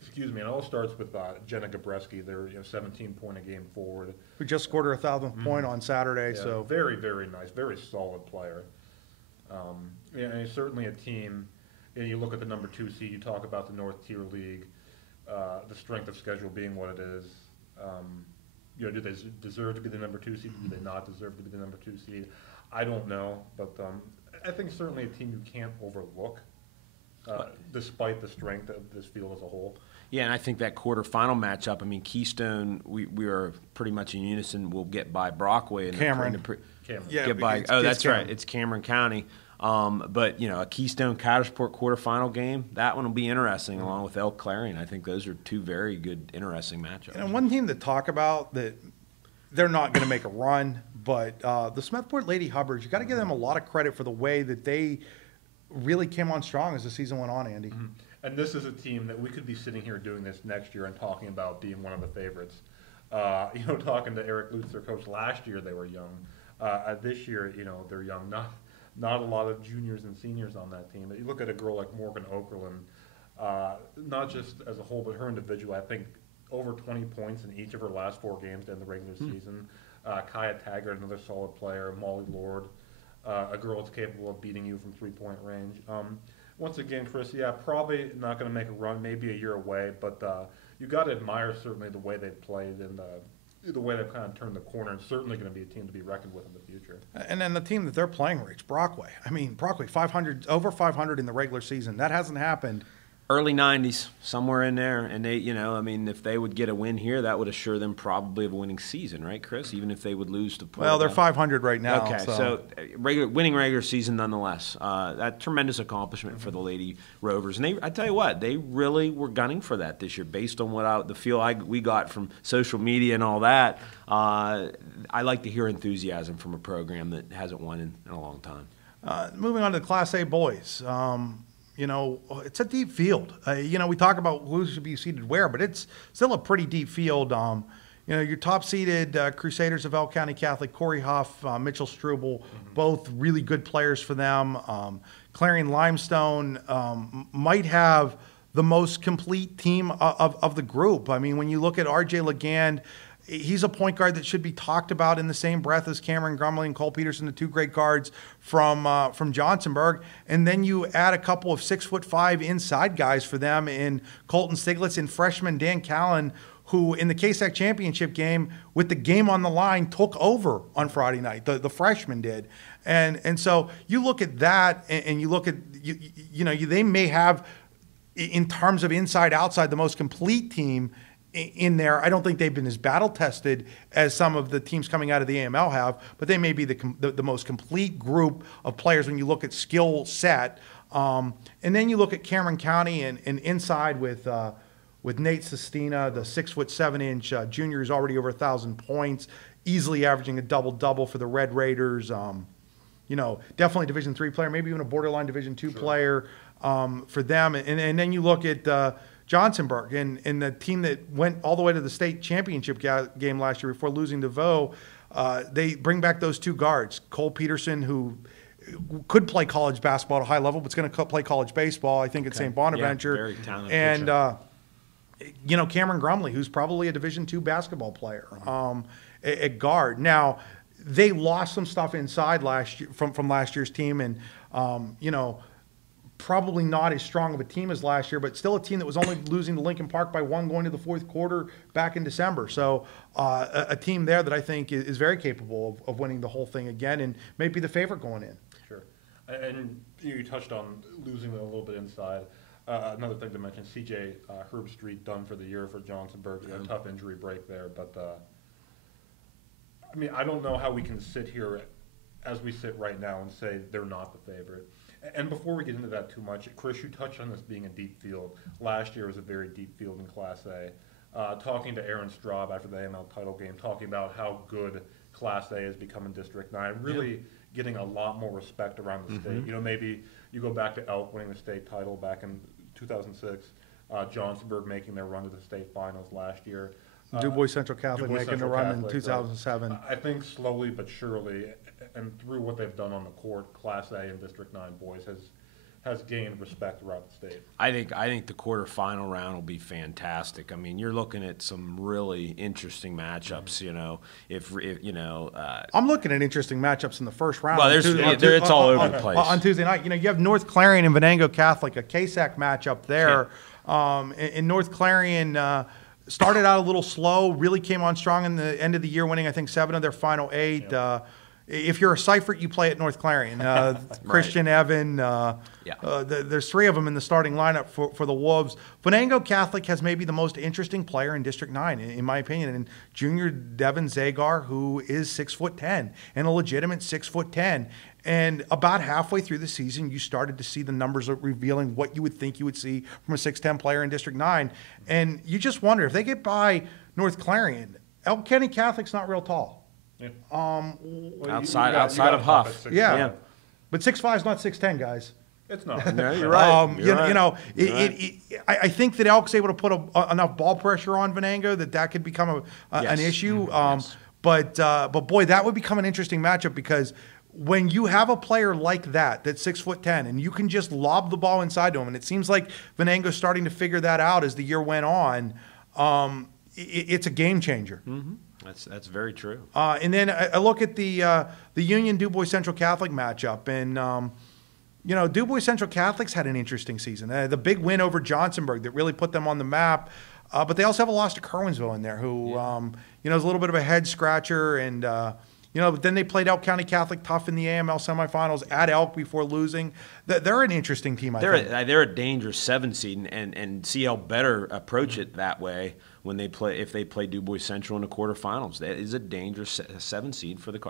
Excuse me, and it all starts with Jenna Gabreski, their 17-point-a-game forward. Who just scored her 1,000th point on Saturday. Yeah, so very, very nice, very solid player. And certainly a team. You look at the number 2 seed, you talk about the North Tier League, the strength of schedule being what it is. Do they deserve to be the number 2 seed? Do they not deserve to be the number 2 seed? I don't know, but I think certainly a team you can't overlook, despite the strength of this field as a whole. Yeah, and I think that quarterfinal matchup, Keystone, we are pretty much in unison. We'll get by Brockway. Cameron. Cameron. That's right. It's Cameron County. But a Keystone Coudersport quarterfinal game, that one will be interesting, along with Elk Clarion. I think those are two very good, interesting matchups. And one team to talk about that they're not going to make a run, but the Smethport Lady Hubbards, you got to give them a lot of credit for the way that they really came on strong as the season went on, Andy. Mm-hmm. And this is a team that we could be sitting here doing this next year and talking about being one of the favorites. Talking to Eric Lutz, their coach, last year they were young. This year, they're young. Not a lot of juniors and seniors on that team. But you look at a girl like Morgan Okerlund, not just as a whole, but her individual. I think over 20 points in each of her last 4 games to end the regular season. Kaya Taggart, another solid player. Molly Lord, a girl that's capable of beating you from 3-point range. Once again, Chris, yeah, probably not going to make a run, maybe a year away, but you got to admire certainly the way they've played and the way they've kind of turned the corner, and certainly going to be a team to be reckoned with in the future. And then the team that they're playing, Rich, Brockway. I mean, Brockway, 500, over 500 in the regular season. That hasn't happened. Early 90s, somewhere in there. And they, I mean, if they would get a win here, that would assure them probably of a winning season, right, Chris? Even if they would lose to Portland. Well, they're 500 right now. Okay, so winning regular season nonetheless. That tremendous accomplishment for the Lady Rovers. And I tell you what, they really were gunning for that this year based on the feel we got from social media and all that. I like to hear enthusiasm from a program that hasn't won in a long time. Moving on to the Class A boys. It's a deep field. We talk about who should be seated where, but it's still a pretty deep field. Your top-seeded Crusaders of Elk County Catholic, Corey Huff, Mitchell Struble, both really good players for them. Clarion Limestone might have the most complete team of the group. I mean, when you look at R.J. Legand, he's a point guard that should be talked about in the same breath as Cameron Grumley and Cole Peterson, the 2 great guards from Johnsonburg. And then you add a couple of 6'5" inside guys for them in Colton Stiglitz and freshman Dan Callan, who in the KSAC championship game, with the game on the line, took over on Friday night. The freshman did. And so you look at that and you look at, they may have, in terms of inside-outside, the most complete team in there. I don't think they've been as battle-tested as some of the teams coming out of the AML have, but they may be the most complete group of players when you look at skill set. And then you look at Cameron County and inside with Nate Sestina, the 6'7" junior who's already over 1,000 points, easily averaging a double-double for the Red Raiders. Definitely Division III player, maybe even a borderline Division II player for them. And then you look at Johnsonburg and the team that went all the way to the state championship game last year before losing to Vaux. They bring back those 2 guards, Cole Peterson, who could play college basketball at a high level, but is going to play college baseball, I think, at St. Bonaventure. Yeah, very talented and Cameron Grumley, who's probably a Division II basketball player at guard. Now, they lost some stuff inside last year from last year's team, and probably not as strong of a team as last year, but still a team that was only losing to Lincoln Park by 1 going to the 4th quarter back in December. So a team there that I think is very capable of winning the whole thing again and may be the favorite going in. Sure. And you touched on losing a little bit inside. Another thing to mention, CJ Herbstreet done for the year for Johnsonburg. A tough injury break there. But, I don't know how we can sit here as we sit right now and say they're not the favorite. And before we get into that too much, Chris, you touched on this being a deep field. Last year was a very deep field in Class A. Talking to Aaron Straub after the AML title game, talking about how good Class A has become in District 9, really getting a lot more respect around the state. Maybe you go back to Elk winning the state title back in 2006, Johnsonburg making their run to the state finals last year. Du Bois Central Catholic making the run in 2007. Right. I think slowly but surely, and through what they've done on the court, Class A and District 9 boys has gained respect throughout the state. I think the quarterfinal round will be fantastic. I mean, you're looking at some really interesting matchups. I'm looking at interesting matchups in the first round. Well, it's all over the place on Tuesday night. You have North Clarion and Venango Catholic, a KSAC matchup there. In North Clarion. Started out a little slow, really came on strong in the end of the year, winning, I think, 7 of their final 8. Yep. If you're a Seifert, you play at North Clarion. Christian Evan, there's 3 of them in the starting lineup for the Wolves. Venango Catholic has maybe the most interesting player in District 9, in my opinion, and junior Devin Zagar, who is 6'10" and a legitimate 6'10". And about halfway through the season, you started to see the numbers revealing what you would think you would see from a 6'10" player in District 9. And you just wonder, if they get by North Clarion, Elk County Catholic's not real tall. Yeah. Outside of Huff. Yeah. But 6'5" is not 6'10", guys. It's not. No, you're right. I think that Elk's able to put enough ball pressure on Venango that could become an issue. But boy, that would become an interesting matchup, because when you have a player like that's 6'10", and you can just lob the ball inside to him, and it seems like Venango's starting to figure that out as the year went on. it's a game changer. Mm-hmm. That's very true. And then I look at the Union Du Bois Central Catholic matchup, and Du Bois Central Catholics had an interesting season. The big win over Johnsonburg that really put them on the map, but they also have a loss to Kerwinsville in there, who is a little bit of a head scratcher, and but then they played Elk County Catholic tough in the AML semifinals at Elk before losing. They're an interesting team. I think they're a dangerous 7 seed, and CL better approach it that way when they play if they play Du Bois Central in the quarterfinals. That is a dangerous 7 seed for with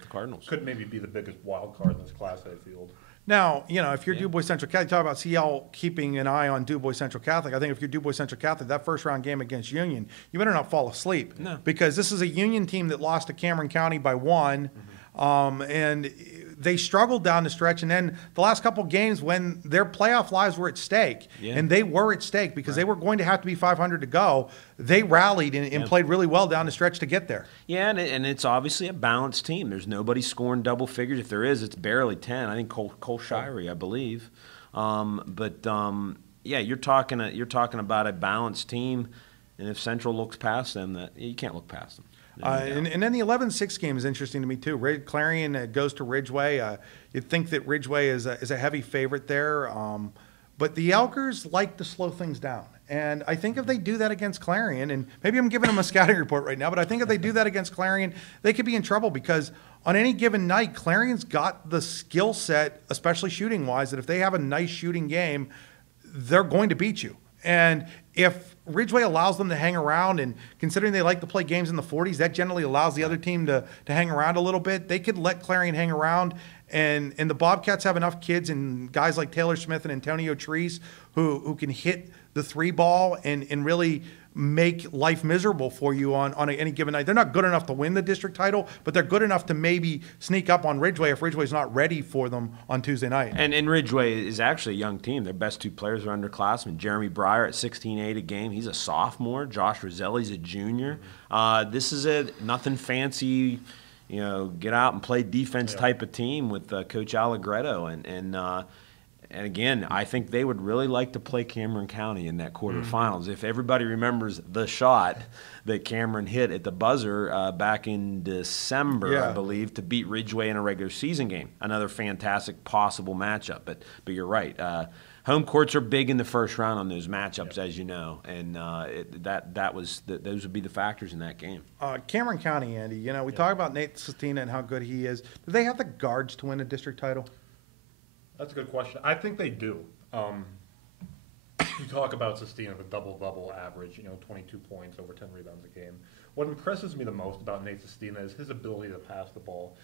the Cardinals. Could maybe be the biggest wild card in this Class A field. Now, if you're Du Bois Central Catholic, talk about CL keeping an eye on Du Bois Central Catholic. I think if you're Du Bois Central Catholic, that first round game against Union, you better not fall asleep. No. Because this is a Union team that lost to Cameron County by 1, and they struggled down the stretch. And then the last couple games when their playoff lives were at stake, and they were at stake because they were going to have to be 500 to go, they rallied and played really well down the stretch to get there. Yeah, and it's obviously a balanced team. There's nobody scoring double figures. If there is, it's barely 10. I think Cole Shirey, I believe. You're talking about a balanced team, and if Central looks past them, you can't look past them. And then the 11-6 game is interesting to me too. Clarion goes to Ridgeway. You'd think that Ridgeway is a heavy favorite there, but the Elkers like to slow things down. And I think if they do that against Clarion, and maybe I'm giving them a scouting report right now, but I think if they do that against Clarion, they could be in trouble because on any given night, Clarion's got the skill set, especially shooting-wise, that if they have a nice shooting game, they're going to beat you. And if Ridgeway allows them to hang around, and considering they like to play games in the 40s, that generally allows the other team to hang around a little bit. They could let Clarion hang around, and the Bobcats have enough kids and guys like Taylor Smith and Antonio Treese who can hit the 3 ball and really make life miserable for you on any given night. They're not good enough to win the district title, but they're good enough to maybe sneak up on Ridgeway if Ridgeway's not ready for them on Tuesday night. And Ridgeway is actually a young team. Their best 2 players are underclassmen. Jeremy Breyer at 16.8 a game. He's a sophomore. Josh Roselli's a junior. This is a nothing fancy, get out and play defense type of team with Coach Allegretto. And again, I think they would really like to play Cameron County in that quarterfinals. If everybody remembers the shot that Cameron hit at the buzzer back in December, I believe, to beat Ridgeway in a regular season game. Another fantastic possible matchup. But you're right. Home courts are big in the first round on those matchups, as you know, and those would be the factors in that game. Cameron County, Andy. We talk about Nate Sestina and how good he is. Do they have the guards to win a district title? That's a good question. I think they do. You talk about Sestina with double-double average, 22 points, over 10 rebounds a game. What impresses me the most about Nate Sestina is his ability to pass the ball.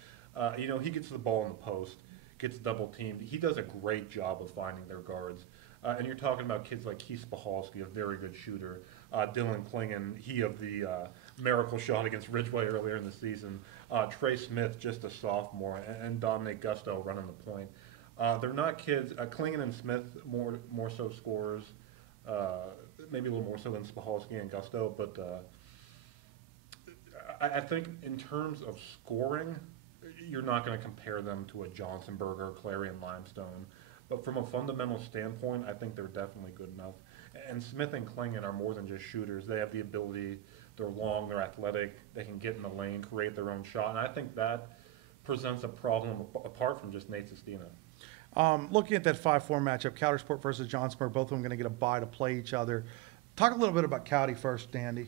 He gets the ball in the post, gets double-teamed. He does a great job of finding their guards. And you're talking about kids like Keith Spahalski, a very good shooter. Dylan Klingon, he of the miracle shot against Ridgeway earlier in the season. Trey Smith, just a sophomore, and Dominic Gusto running the point. They're not kids. Klingon and Smith more so scorers, maybe a little more so than Spahalski and Gusto. But I think in terms of scoring, you're not going to compare them to a Johnsonburg or Clarion Limestone. But from a fundamental standpoint, I think they're definitely good enough. And Smith and Klingon are more than just shooters. They have the ability. They're long. They're athletic. They can get in the lane, create their own shot. And I think that presents a problem apart from just Nate Sestina. Looking at that 5-4 matchup, Coudersport versus Johnsonburg, both of them going to get a bye to play each other. Talk a little bit about Cowdy first, Andy.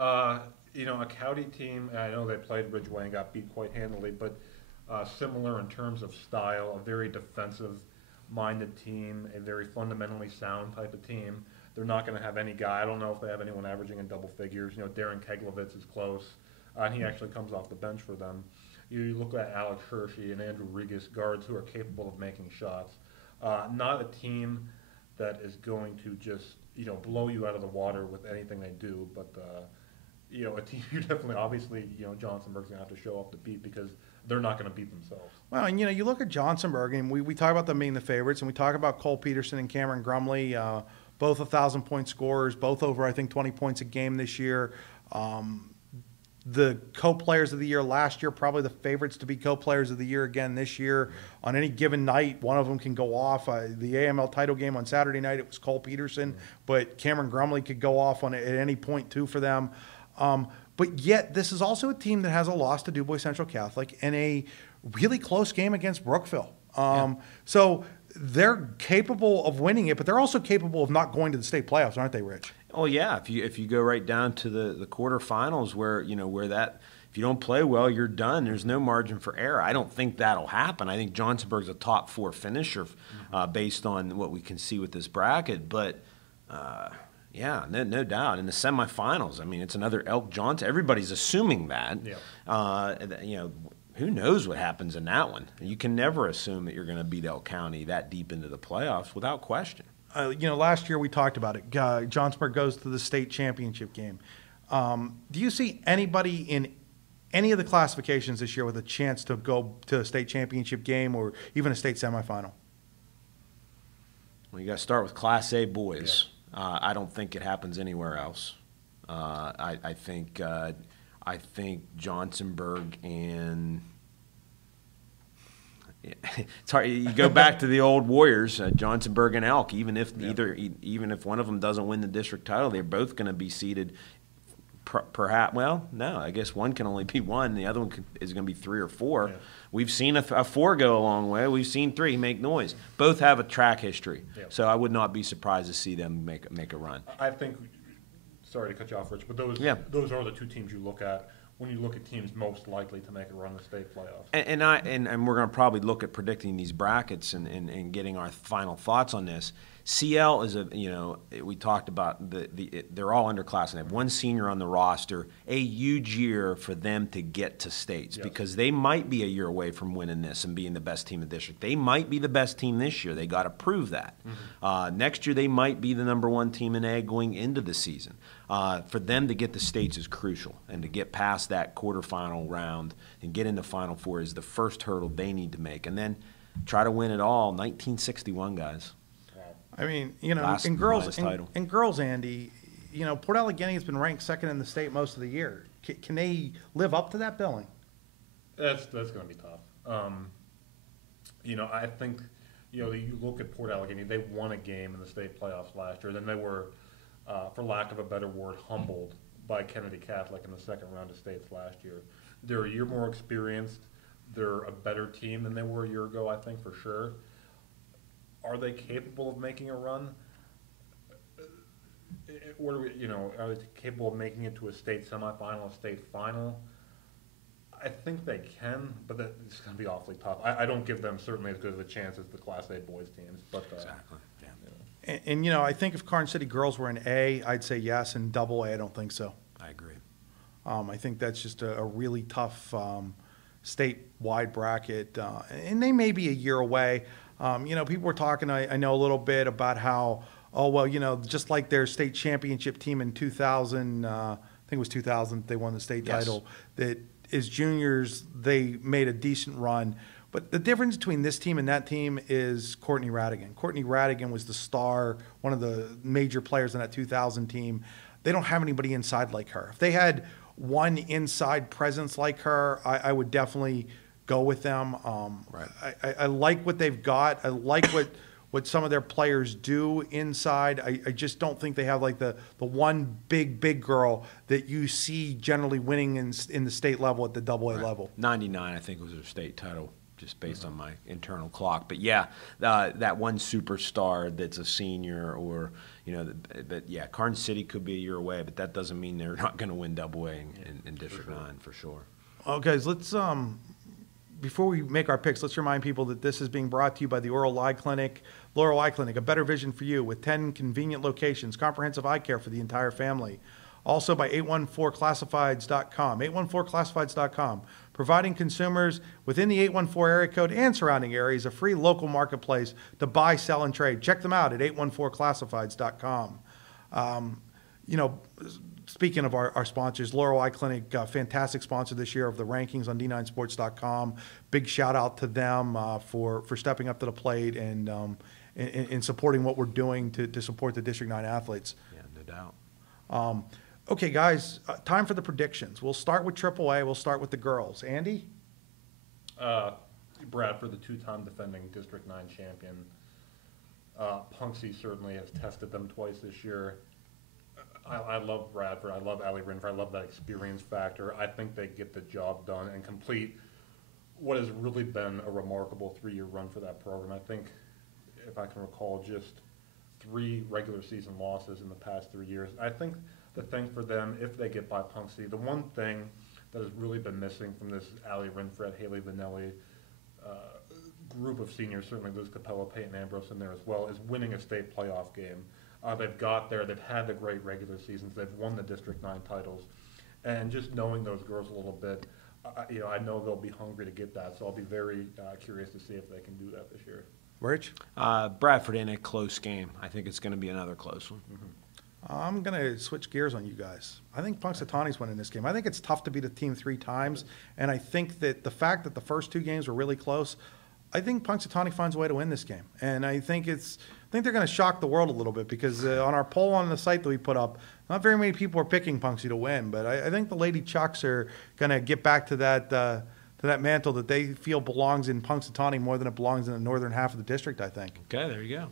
A Cowdy team, I know they played Ridgeway and got beat quite handily, but similar in terms of style, a very defensive-minded team, a very fundamentally sound type of team. They're not going to have any guy. I don't know if they have anyone averaging in double figures. Darren Keglovitz is close, and he actually comes off the bench for them. You look at Alex Hershey and Andrew Regis, guards who are capable of making shots. Not a team that is going to just blow you out of the water with anything they do, but a team you definitely, obviously, Johnsonburg's going to have to show up to beat because they're not going to beat themselves. Well, and you look at Johnsonburg, and we talk about them being the favorites, and we talk about Cole Peterson and Cameron Grumley, both 1,000-point scorers, both over, I think, 20 points a game this year. the co-players of the year last year, probably the favorites to be co-players of the year again this year. On any given night, one of them can go off. The AML title game on Saturday night, it was Cole Peterson, but Cameron Grumley could go off on it at any point too for them. But yet, this is also a team that has a loss to DuBois Central Catholic and a really close game against Brookville. So they're capable of winning it, but they're also capable of not going to the state playoffs, aren't they, Rich? Oh yeah, if you go right down to the quarterfinals where if you don't play well, you're done. There's no margin for error. I don't think that'll happen. I think Johnsonburg's a top 4 finisher based on what we can see with this bracket. But yeah, no doubt. In the semifinals, I mean, it's another Elk Johnson. Everybody's assuming that. Yeah. Who knows what happens in that one? You can never assume that you're going to beat Elk County that deep into the playoffs without question. Last year we talked about it. Johnsonburg goes to the state championship game. Do you see anybody in any of the classifications this year with a chance to go to a state championship game or even a state semifinal? Well, you got to start with Class A boys. Yeah. I don't think it happens anywhere else. I think Johnsonburg and it's hard. You go back to the old Warriors, Johnsonburg and Elk. Even if even if one of them doesn't win the district title, they're both going to be seeded. Perhaps, well, no. I guess one can only be one. The other one is going to be 3 or 4. Yeah. We've seen a 4 go a long way. We've seen 3 make noise. Both have a track history, so I would not be surprised to see them make a run. I think. Sorry to cut you off, Rich, but those are the 2 teams you look at when you look at teams most likely to make a run in the state playoffs. And we're going to probably look at predicting these brackets and getting our final thoughts on this. CL is we talked about they're all underclassmen. They have 1 senior on the roster. A huge year for them to get to states because they might be a year away from winning this and being the best team in the district. They might be the best team this year. They got to prove that. Next year they might be the #1 team in A going into the season. For them to get the states is crucial, and to get past that quarterfinal round and get into Final Four is the first hurdle they need to make, and then try to win it all. 1961, guys. I mean, in girls, Andy, Port Allegheny has been ranked 2nd in the state most of the year. Can they live up to that billing? That's going to be tough. I think, you look at Port Allegheny, they won a game in the state playoffs last year. Then they were, for lack of a better word, humbled by Kennedy Catholic in the 2nd round of states last year. They're a year more experienced. They're a better team than they were a year ago, I think, for sure. Are they capable of making a run? Are they capable of making it to a state semifinal, a state final? I think they can, but it's going to be awfully tough. I don't give them certainly as good of a chance as the Class A boys teams. But exactly. Yeah. And I think if Karn City girls were in A, I'd say yes. And AA, I don't think so. I agree. I think that's just a really tough statewide bracket, and they may be a year away. People were talking, I know a little bit about how, just like their state championship team in 2000, I think it was 2000, they won the state title, that as juniors, they made a decent run. But the difference between this team and that team is Courtney Radigan. Courtney Radigan was the star, one of the major players in that 2000 team. They don't have anybody inside like her. If they had one inside presence like her, I would definitely go with them. Right. I like what they've got. I like what some of their players do inside. I just don't think they have like the one big girl that you see generally winning in the state level at the AA level. 99, I think, was their state title, just based on my internal clock. But yeah, that one superstar that's a senior, or Karn City could be a year away, but that doesn't mean they're not going to win AA in District 9 for sure. Okay, so let's before we make our picks, let's remind people that this is being brought to you by the Laurel Eye Clinic, a better vision for you with 10 convenient locations, comprehensive eye care for the entire family. Also by 814classifieds.com, 814classifieds.com, providing consumers within the 814 area code and surrounding areas a free local marketplace to buy, sell, and trade. Check them out at 814classifieds.com. Speaking of our sponsors, Laurel Eye Clinic, fantastic sponsor this year of the rankings on D9Sports.com. Big shout out to them for stepping up to the plate and supporting what we're doing to support the District 9 athletes. Yeah, no doubt. Okay, guys, time for the predictions. We'll start with AAA. We'll start with the girls. Andy? Bradford, the two-time defending District 9 champion. Punxsy certainly has tested them twice this year. I love Bradford. I love Allie Rinford. I love that experience factor. I think they get the job done and complete what has really been a remarkable 3-year run for that program. I think, if I can recall, just 3 regular season losses in the past 3 years. I think the thing for them, if they get by Punxsy, the one thing that has really been missing from this Allie Rinfred, Haley Vanelli group of seniors, certainly Liz Capello, Peyton Ambrose in there as well, is winning a state playoff game. They've got there, they've had the great regular seasons, they've won the District 9 titles, and just knowing those girls a little bit, I know they'll be hungry to get that, so I'll be very curious to see if they can do that this year. Rich? Bradford in a close game. I think it's going to be another close one. I'm going to switch gears on you guys. I think Punxsutawney's winning this game. I think it's tough to beat a team 3 times, and I think that the fact that the first 2 games were really close, I think Punxsutawney finds a way to win this game. And I think they're going to shock the world a little bit because on our poll on the site that we put up, not very many people are picking Punxsy to win, but I think the Lady Chucks are going to get back to that mantle that they feel belongs in Punxsutawney more than it belongs in the northern half of the district, I think. Okay, there you go.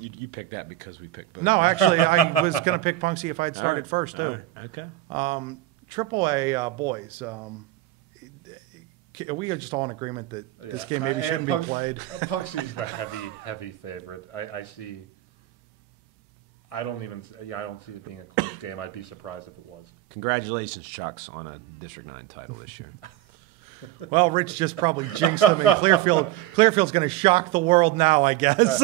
You picked that because we picked both. No, actually, I was going to pick Punxsy if I had started first, too. Okay. AAA boys, we are just all in agreement that this game maybe shouldn't be played. Punxsy's the heavy favorite. I don't see it being a close game. I'd be surprised if it was. Congratulations, Chucks, on a District 9 title this year. Well, Rich just probably jinxed them, and Clearfield's going to shock the world now, I guess.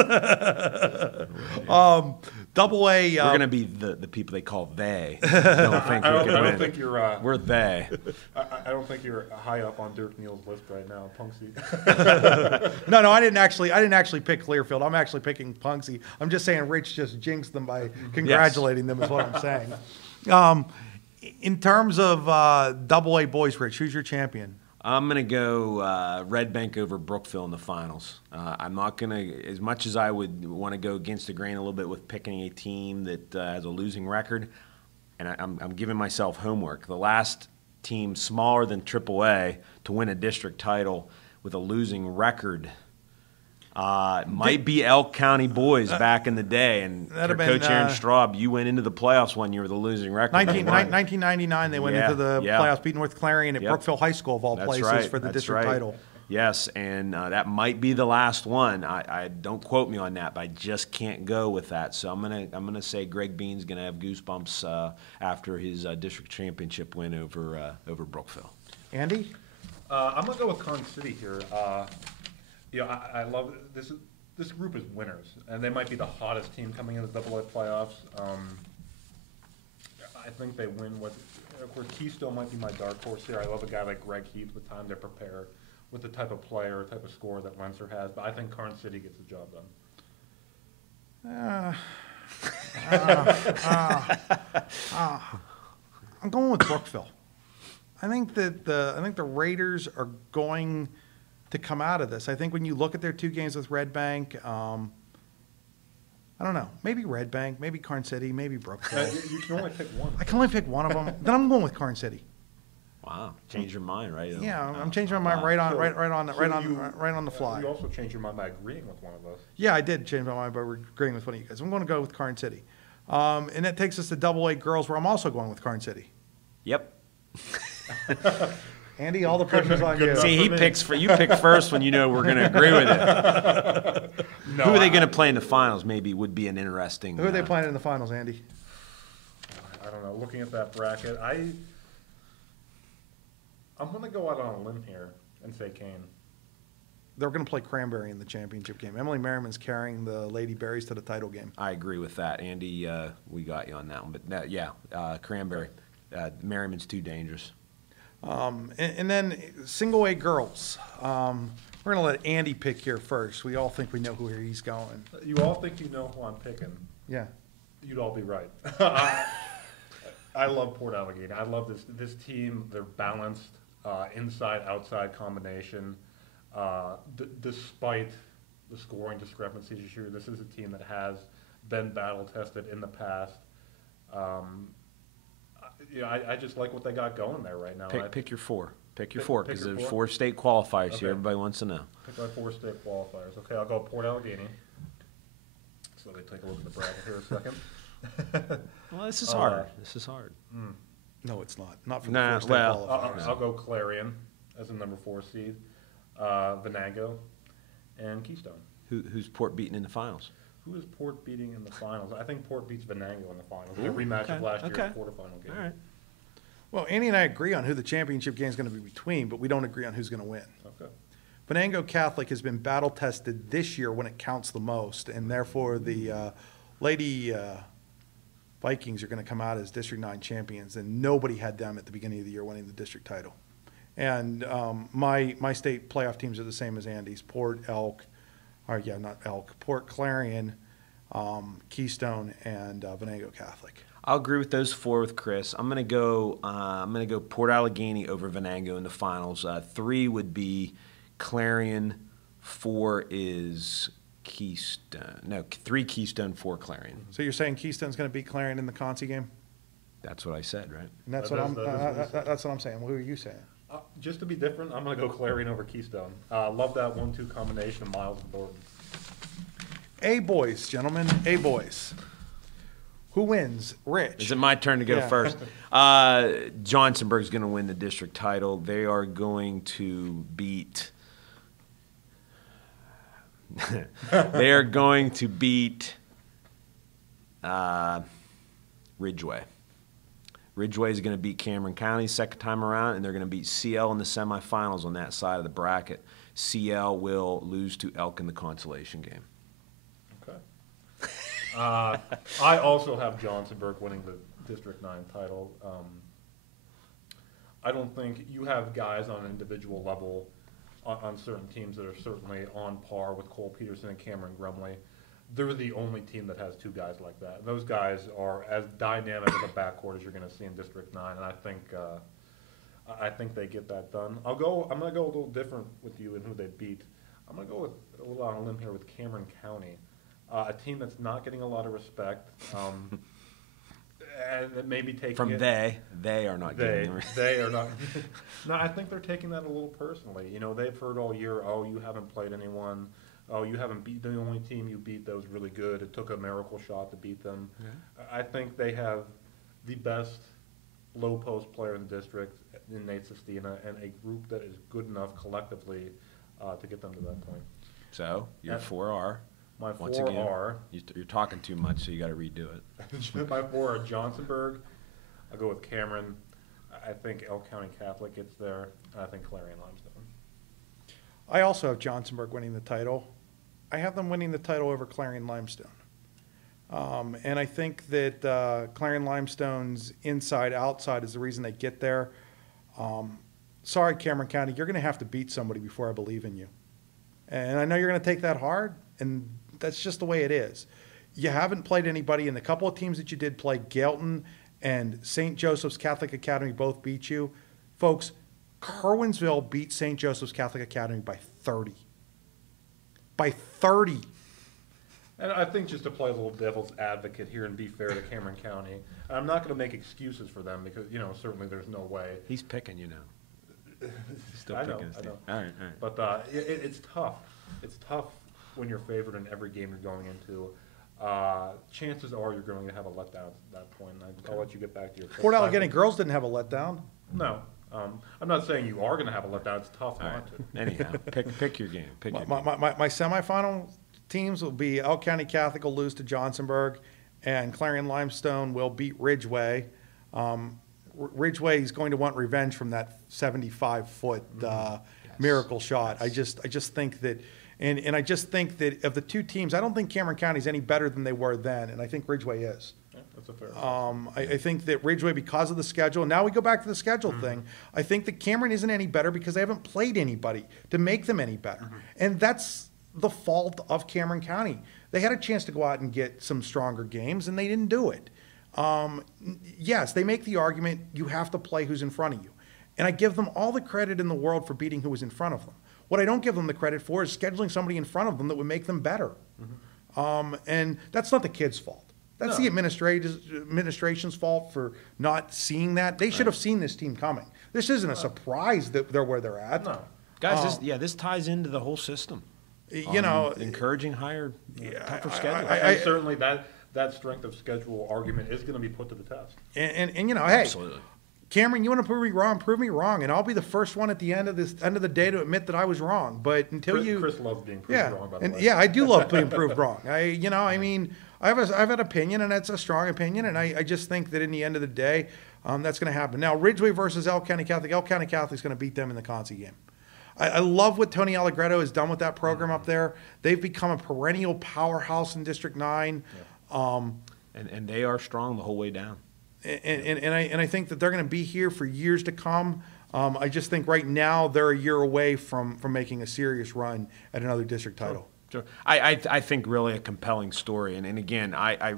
Double A. We're going to be the people they call they. I don't think you're. We're they. I don't think you're high up on Dirk Neal's list right now, Punxsy. No, I didn't actually pick Clearfield. I'm actually picking Punxsy. I'm just saying Rich just jinxed them by congratulating them. Is what I'm saying. In terms of Double A boys, Rich, who's your champion? I'm going to go Red Bank over Brookville in the finals. I'm not going to, as much as I would want to go against the grain a little bit with picking a team that has a losing record, and I'm giving myself homework. The last team smaller than AAA to win a district title with a losing record might be Elk County boys back in the day. And Coach Aaron Straub, you went into the playoffs one year with a losing record. 1999, they went into the playoffs, beat North Clarion at Brookville High School, of all places, for the district title. Yes, and that might be the last one. I don't quote me on that, but I just can't go with that. So I'm gonna say Greg Bean's gonna have goosebumps after his district championship win over Brookville. Andy? I'm gonna go with Karn City here. I love this. This group is winners, and they might be the hottest team coming into the AA playoffs. I think they win. Of course, Keystone might be my dark horse here. I love a guy like Greg Heath with time to prepare, with the type of player, type of scorer that Lenser has. But I think Karn City gets the job done. I'm going with Brookville. I think the Raiders are going to come out of this. I think when you look at their 2 games with Red Bank, I don't know, maybe Red Bank, maybe Karn City, maybe Brookville. You can only pick one. I can only pick one of them. Then I'm going with Karn City. Wow, change your mind, right? Yeah, I'm changing my mind right on the fly. You also changed your mind by agreeing with one of us. Yeah, I did change my mind by agreeing with one of you guys. I'm going to go with Karn City, and that takes us to AA girls, where I'm also going with Karn City. Yep. Andy, all the pressure's on you. See, you pick first when you know we're going to agree with it. No, who are they going to play in the finals? Maybe would be an interesting. Who are they playing in the finals, Andy? I don't know. Looking at that bracket, I'm going to go out on a limb here and say Kane. They're going to play Cranberry in the championship game. Emily Merriman's carrying the Lady Berries to the title game. I agree with that, Andy. We got you on that one, but Cranberry. Merriman's too dangerous. And then single A girls. We're going to let Andy pick here first. We all think we know where he's going. You all think you know who I'm picking. Yeah. You'd all be right. I love Port Allegheny. I love this team. They're balanced, inside-outside combination. Despite the scoring discrepancies this year, this is a team that has been battle-tested in the past. I just like what they got going there right now. Pick your four. Pick your four, because there's 4? 4 state qualifiers Okay. here. Everybody wants to know. Pick my 4 state qualifiers. Okay, I'll go Port Allegheny. So let me take a look at the bracket here a second. Well, this is hard. This is hard. No, it's not. Not for Nah, the 4 state well, qualifiers. I'll go Clarion as the number 4 seed, Venango, and Keystone. Who's Port beating in the finals? Who is Port beating in the finals? I think Port beats Venango in the finals. Ooh, A rematch of okay, last year's okay. quarterfinal game. All right. Well, Andy and I agree on who the championship game is going to be between, but we don't agree on who's going to win. Okay. Venango Catholic has been battle tested this year when it counts the most, and therefore the Lady Vikings are going to come out as District 9 champions, and nobody had them at the beginning of the year winning the district title. And my state playoff teams are the same as Andy's: Port, Elk, not Elk, Port Clarion, Keystone, and Venango Catholic. I'll agree with those 4 with Chris. I'm gonna go Port Allegheny over Venango in the finals. 3 would be Clarion. 4 is Keystone. No, 3 Keystone, 4 Clarion. So you're saying Keystone's going to beat Clarion in the Concy game? That's what I said, right? And that's what I'm saying. What are you saying? Just to be different, I'm going to go Clarion over Keystone. Love that 1-2 combination of Miles and Thornton. A boys, gentlemen, A boys. Who wins? Rich. Is it my turn to go Yeah. first? Johnsonburg's going to win the district title. They are going to beat. They are going to beat Ridgeway. Ridgeway is going to beat Cameron County second time around, and they're going to beat CL in the semifinals on that side of the bracket. CL will lose to Elk in the consolation game. Okay. I also have Johnsonburg winning the District 9 title. I don't think you have guys on an individual level on certain teams that are certainly on par with Cole Peterson and Cameron Grumley. They're the only team that has 2 guys like that. And those guys are as dynamic of a backcourt as you're going to see in District 9, and I think they get that done. I'm going to go a little different with you in who they beat. I'm going to go with a little on a limb here with Cameron County, a team that's not getting a lot of respect, and that may be taking From it. they are not getting the They are not. No, I think they're taking that a little personally. You know, they've heard all year, oh, you haven't played anyone. Oh, you haven't beat the only team you beat that was really good. It took a miracle shot to beat them. Yeah. I think they have the best low post player in the district in Nate Sestina, and a group that is good enough collectively to get them to that point. So your 4 are. My Once 4 again, are. You're talking too much, so you got to redo it. My 4 are Johnsonburg. I'll go with Cameron. I think Elk County Catholic gets there. I think Clarion Limestone. I also have Johnsonburg winning the title. I have them winning the title over Clarion Limestone. And I think that Clarion Limestone's inside-outside is the reason they get there. Sorry, Cameron County, you're going to have to beat somebody before I believe in you. And I know you're going to take that hard, and that's just the way it is. You haven't played anybody, and the couple of teams that you did play, Galton and St. Joseph's Catholic Academy, both beat you. Folks, Kerwinsville beat St. Joseph's Catholic Academy by 30. By 30. And I think just to play a little devil's advocate here and be fair to Cameron County, I'm not going to make excuses for them because, certainly there's no way. He's picking you now. He's still I picking know, his I team. know. All right. But it's tough. It's tough when you're favored in every game you're going into. Chances are you're going to have a letdown at that point. And I'll let you get back to your Port Allegheny girls didn't have a letdown. No. I'm not saying you are going to have a letdown. It's tough not to. Anyhow, pick your game. My semifinal teams will be Elk County Catholic will lose to Johnsonburg, and Clarion Limestone will beat Ridgeway. Ridgeway is going to want revenge from that 75-foot miracle shot. I just think that, and I just think that of the 2 teams, I don't think Cameron County is any better than they were then, and I think Ridgeway is. Yeah, that's a fair I think that Ridgeway, because of the schedule, and now we go back to the schedule thing, I think that Cameron isn't any better because they haven't played anybody to make them any better. And that's the fault of Cameron County. They had a chance to go out and get some stronger games, and they didn't do it. Yes, they make the argument you have to play who's in front of you. And I give them all the credit in the world for beating who was in front of them. What I don't give them the credit for is scheduling somebody in front of them that would make them better. And that's not the kids' fault. That's the administration's fault for not seeing that. They should have seen this team coming. This isn't a surprise that they're where they're at. No. Guys, this ties into the whole system. You know, encouraging higher, tougher schedule. And certainly that strength of schedule argument is going to be put to the test. And you know, hey, Absolutely. Cameron, you want to prove me wrong, and I'll be the first one at the end of the day to admit that I was wrong. But until Chris loves being proved wrong. By the way. Yeah, I do love being proved wrong. I mean, I've an opinion, and it's a strong opinion, and I just think that in the end of the day, that's going to happen. Now, Ridgeway versus Elk County Catholic. Elk County Catholic's going to beat them in the Concy game. I love what Tony Allegretto has done with that program up there. They've become a perennial powerhouse in District 9. Yeah. And they are strong the whole way down. And I think that they're going to be here for years to come. I just think right now they're a year away from making a serious run at another district title. Sure. I think really a compelling story. And again, I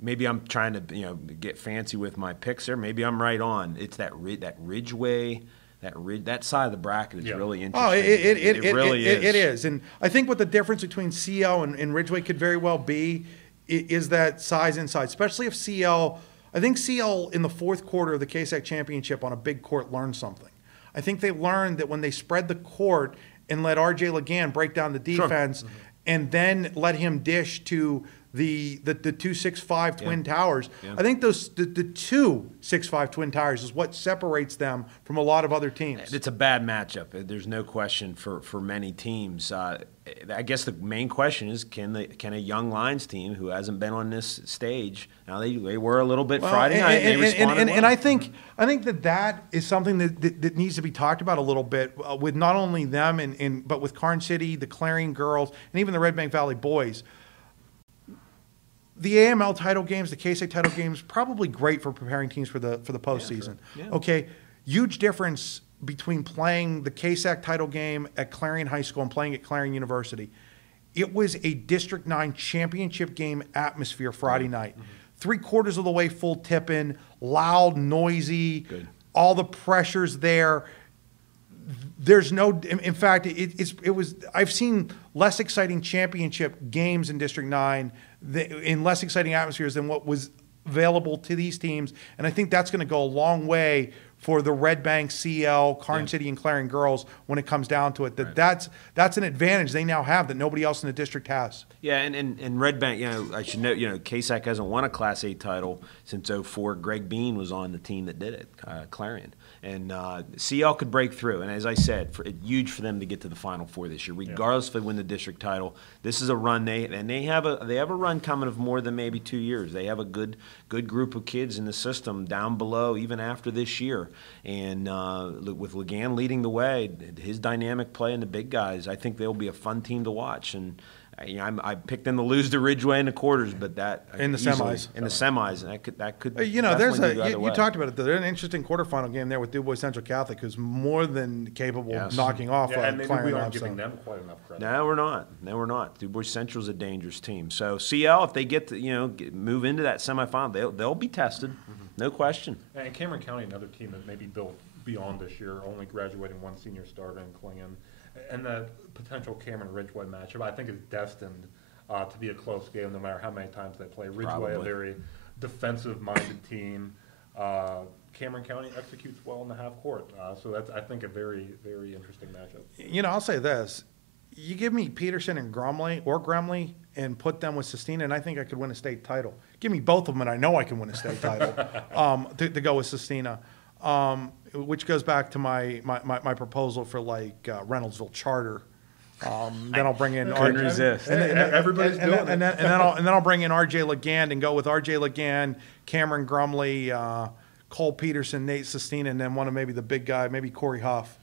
maybe I'm trying to get fancy with my picks there. Maybe I'm right on. It's that Ridgeway. That side of the bracket is really interesting. Oh, it really is. It is. And I think what the difference between CL and Ridgeway could very well be is that size inside, especially if CL – I think CL in the fourth quarter of the KSAC championship on a big court learned something. I think they learned that when they spread the court and let R.J. Legan break down the defense and then let him dish to the 2-6-5 Twin Towers. I think the 2-6-5 Twin Towers is what separates them from a lot of other teams. It's a bad matchup. There's no question for many teams. I guess the main question is can a young Lions team who hasn't been on this stage, now they were a little bit Friday night, and they responded well. And I think that is something that needs to be talked about a little bit with not only them but with Carn City, the Clarion girls, and even the Red Bank Valley boys. The AML title games, the KSAC title games, probably great for preparing teams for the postseason. Yeah. Okay, huge difference between playing the KSAC title game at Clarion High School and playing at Clarion University. It was a District 9 championship game atmosphere Friday night. 3/4 of the way full tip-in, loud, noisy, all the pressures there. There's no, in fact, it was. I've seen less exciting championship games in District 9 in less exciting atmospheres than what was available to these teams, and I think that's going to go a long way for the Red Bank, CL, Carn City, and Clarion girls when it comes down to it. That's an advantage they now have that nobody else in the district has. Yeah, and Red Bank, I should note, KSAC hasn't won a Class A title since '04. Greg Bean was on the team that did it, Clarion. And CL could break through. And as I said, huge for them to get to the Final Four this year, regardless if they win the district title. This is a run they have a run coming of more than maybe 2 years. They have a good group of kids in the system down below even after this year. And with Legan leading the way, his dynamic play and the big guys, I think they'll be a fun team to watch. And I picked them to lose to Ridgeway in the quarters, but that in the semis, and that could there's you talked about it. There's an interesting quarterfinal game there with DuBois Central Catholic, who's more than capable of knocking off. And maybe we aren't giving them quite enough credit. No, we're not. DuBois Central's a dangerous team. So CL, if they get to move into that semifinal, they'll be tested, no question. And Cameron County, another team that maybe built beyond this year, only graduating one senior starter in Klingon. And the potential Cameron-Ridgeway matchup, I think, is destined to be a close game no matter how many times they play. Ridgeway, a very defensive-minded team. Cameron County executes well in the half court. So that's, I think, a very, very interesting matchup. I'll say this. You give me Peterson and Grumley and put them with Sistina, and I think I could win a state title. Give me both of them, and I know I can win a state title to go with Sistina. Which goes back to my proposal for Reynoldsville Charter. Then I'll bring in couldn't resist. Everybody's doing it. And then I'll bring in R.J. Legan and go with R.J. Legan, Cameron Grumley, Cole Peterson, Nate Sistina, and then one of maybe the big guy, maybe Corey Huff.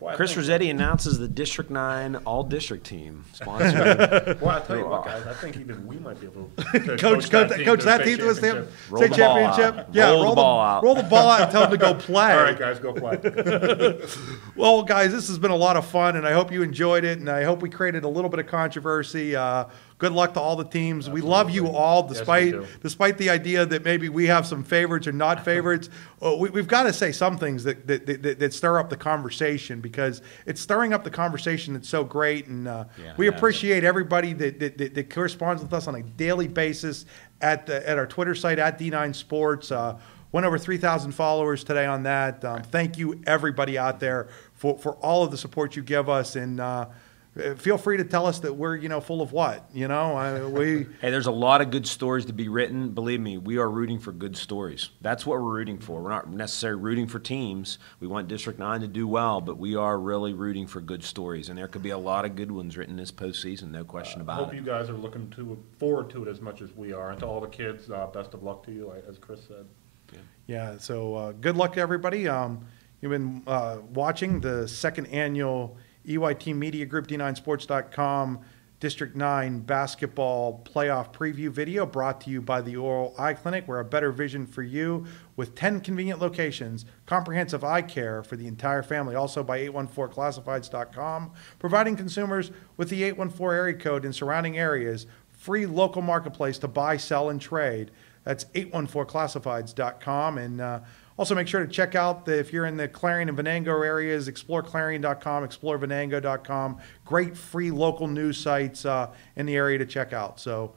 Boy, Chris Rossetti announces the District 9 all-district team sponsored. Well, I tell you what, guys, I think even we might be able to coach that team to a state championship. Yeah, roll the ball out. Roll the ball out and tell them to go play. All right, guys, go play. Well, guys, this has been a lot of fun, and I hope you enjoyed it, and I hope we created a little bit of controversy. Go good luck to all the teams. Absolutely. We love you all, Yes, we despite do. despite the idea that maybe we have some favorites or not favorites. We've got to say some things that stir up the conversation, because it's stirring up the conversation that's so great, and we appreciate everybody that corresponds with us on a daily basis at our Twitter site at D9 Sports. Went over 3,000 followers today on that. Thank you, everybody out there, for all of the support you give us, and feel free to tell us that we're full of what we. Hey, there's a lot of good stories to be written. Believe me, we are rooting for good stories. That's what we're rooting for. We're not necessarily rooting for teams. We want District 9 to do well, but we are really rooting for good stories, and there could be a lot of good ones written this postseason, no question about it. I hope you guys are looking forward to it as much as we are. And to all the kids, best of luck to you, as Chris said. Yeah, so good luck to everybody. You've been watching the second annual EYT Media Group, D9Sports.com District 9 basketball playoff preview video, brought to you by the Oral Eye Clinic, where a better vision for you, with 10 convenient locations, comprehensive eye care for the entire family. Also by 814classifieds.com, providing consumers with the 814 area code in surrounding areas, free local marketplace to buy, sell, and trade. That's 814classifieds.com. And also make sure to check out, if you're in the Clarion and Venango areas, exploreClarion.com, explorevenango.com. Great free local news sites in the area to check out. So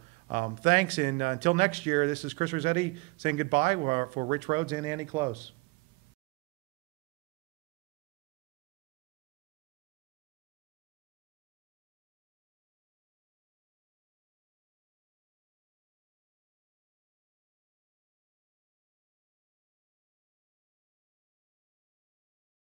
thanks, and until next year, this is Chris Rossetti saying goodbye for Rich Rhoades and Andy Close.